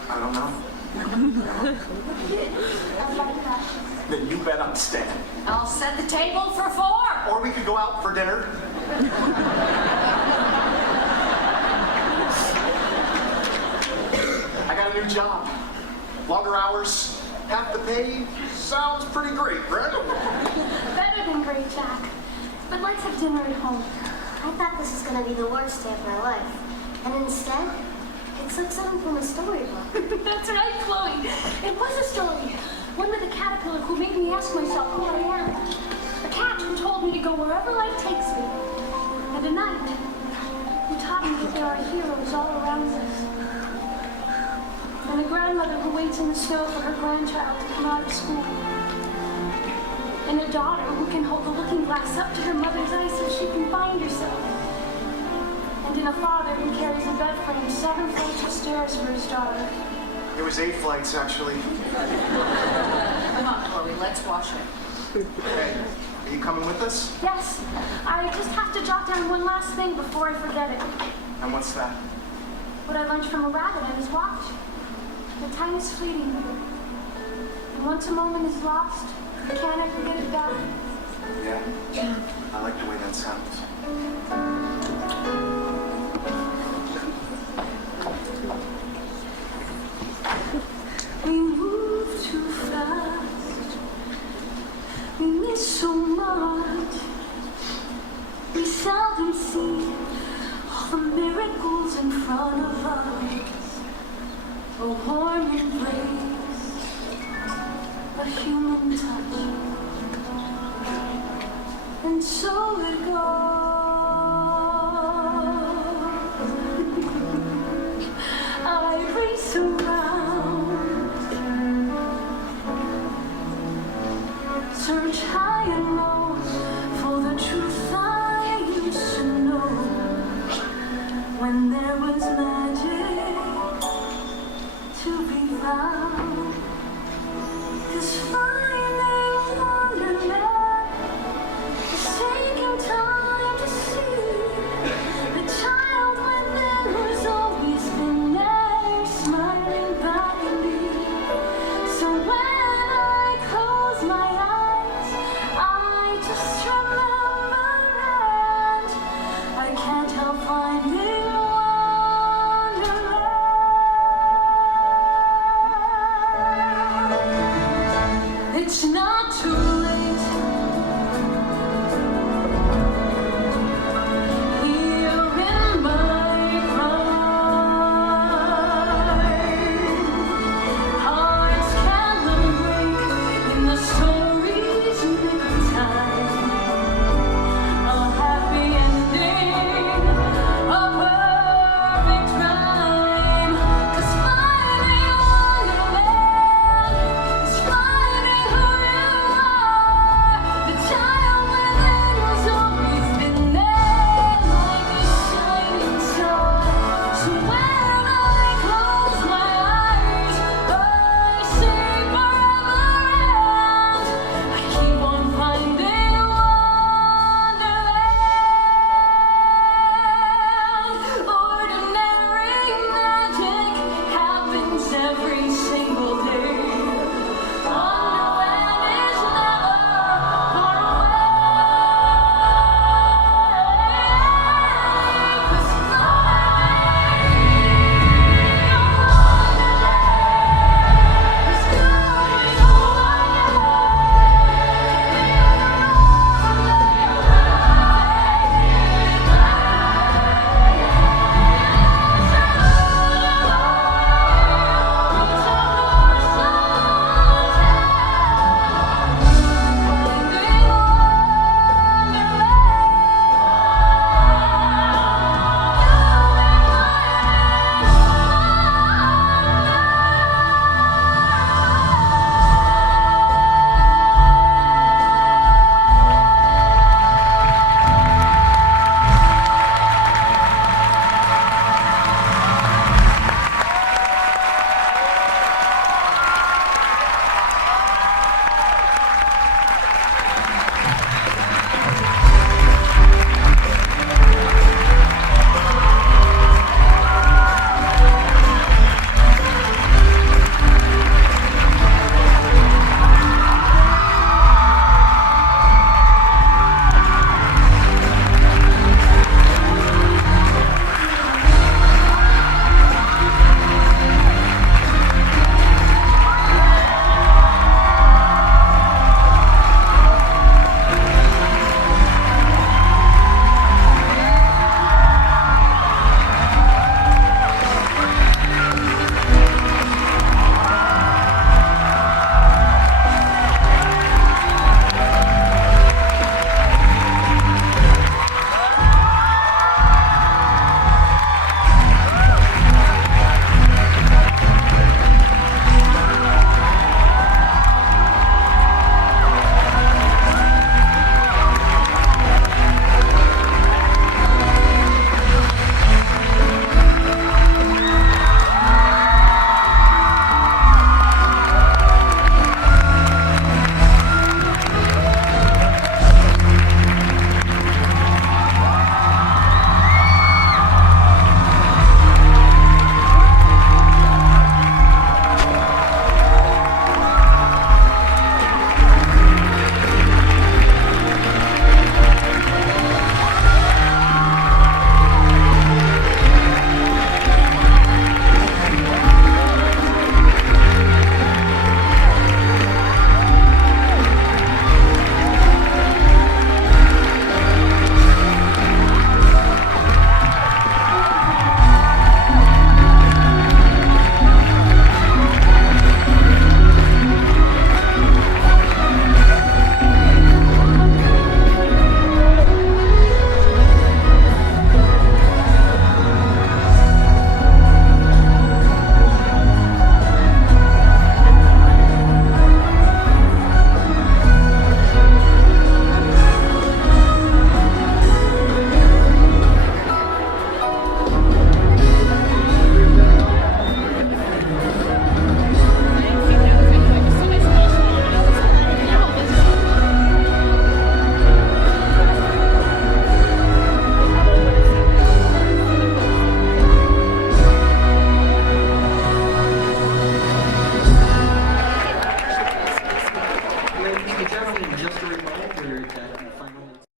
I don't know. I like that. Then you bet I'm staying. I'll set the table for 4. Or we could go out for dinner. I got a new job. Longer hours, half the pay. Sounds pretty great, right? Better than great, Jack. But let's have dinner at home. I thought this was going to be the worst day of my life. And instead, it's like something from a storybook. That's right, Chloe. It was a story. One with a caterpillar who made me ask myself who I am. A cat who told me to go wherever life takes me. And a knight who taught me that there are heroes all around us. And a grandmother who waits in the snow for her grandchild to come out of school. And a daughter who can hold the looking glass up to her mother's eyes so she can find herself. And in a father who carries a bed frame 7 flights of stairs for his daughter. It was 8 flights, actually. Come on, Chloe, let's wash it. Hey, are you coming with us? Yes, I just have to jot down one last thing before I forget it. And what's that? What I learned from a rabbit on his watch. The time is fleeting. And once a moment is lost, you can't ever get it back. Yeah, I like the way that sounds. We move too fast. We miss so much. We seldom see all the miracles in front of us. A warm embrace, a human touch, and so it goes. I race around, search high and low for the truth I used to know when there was magic to be found. 'Cause fire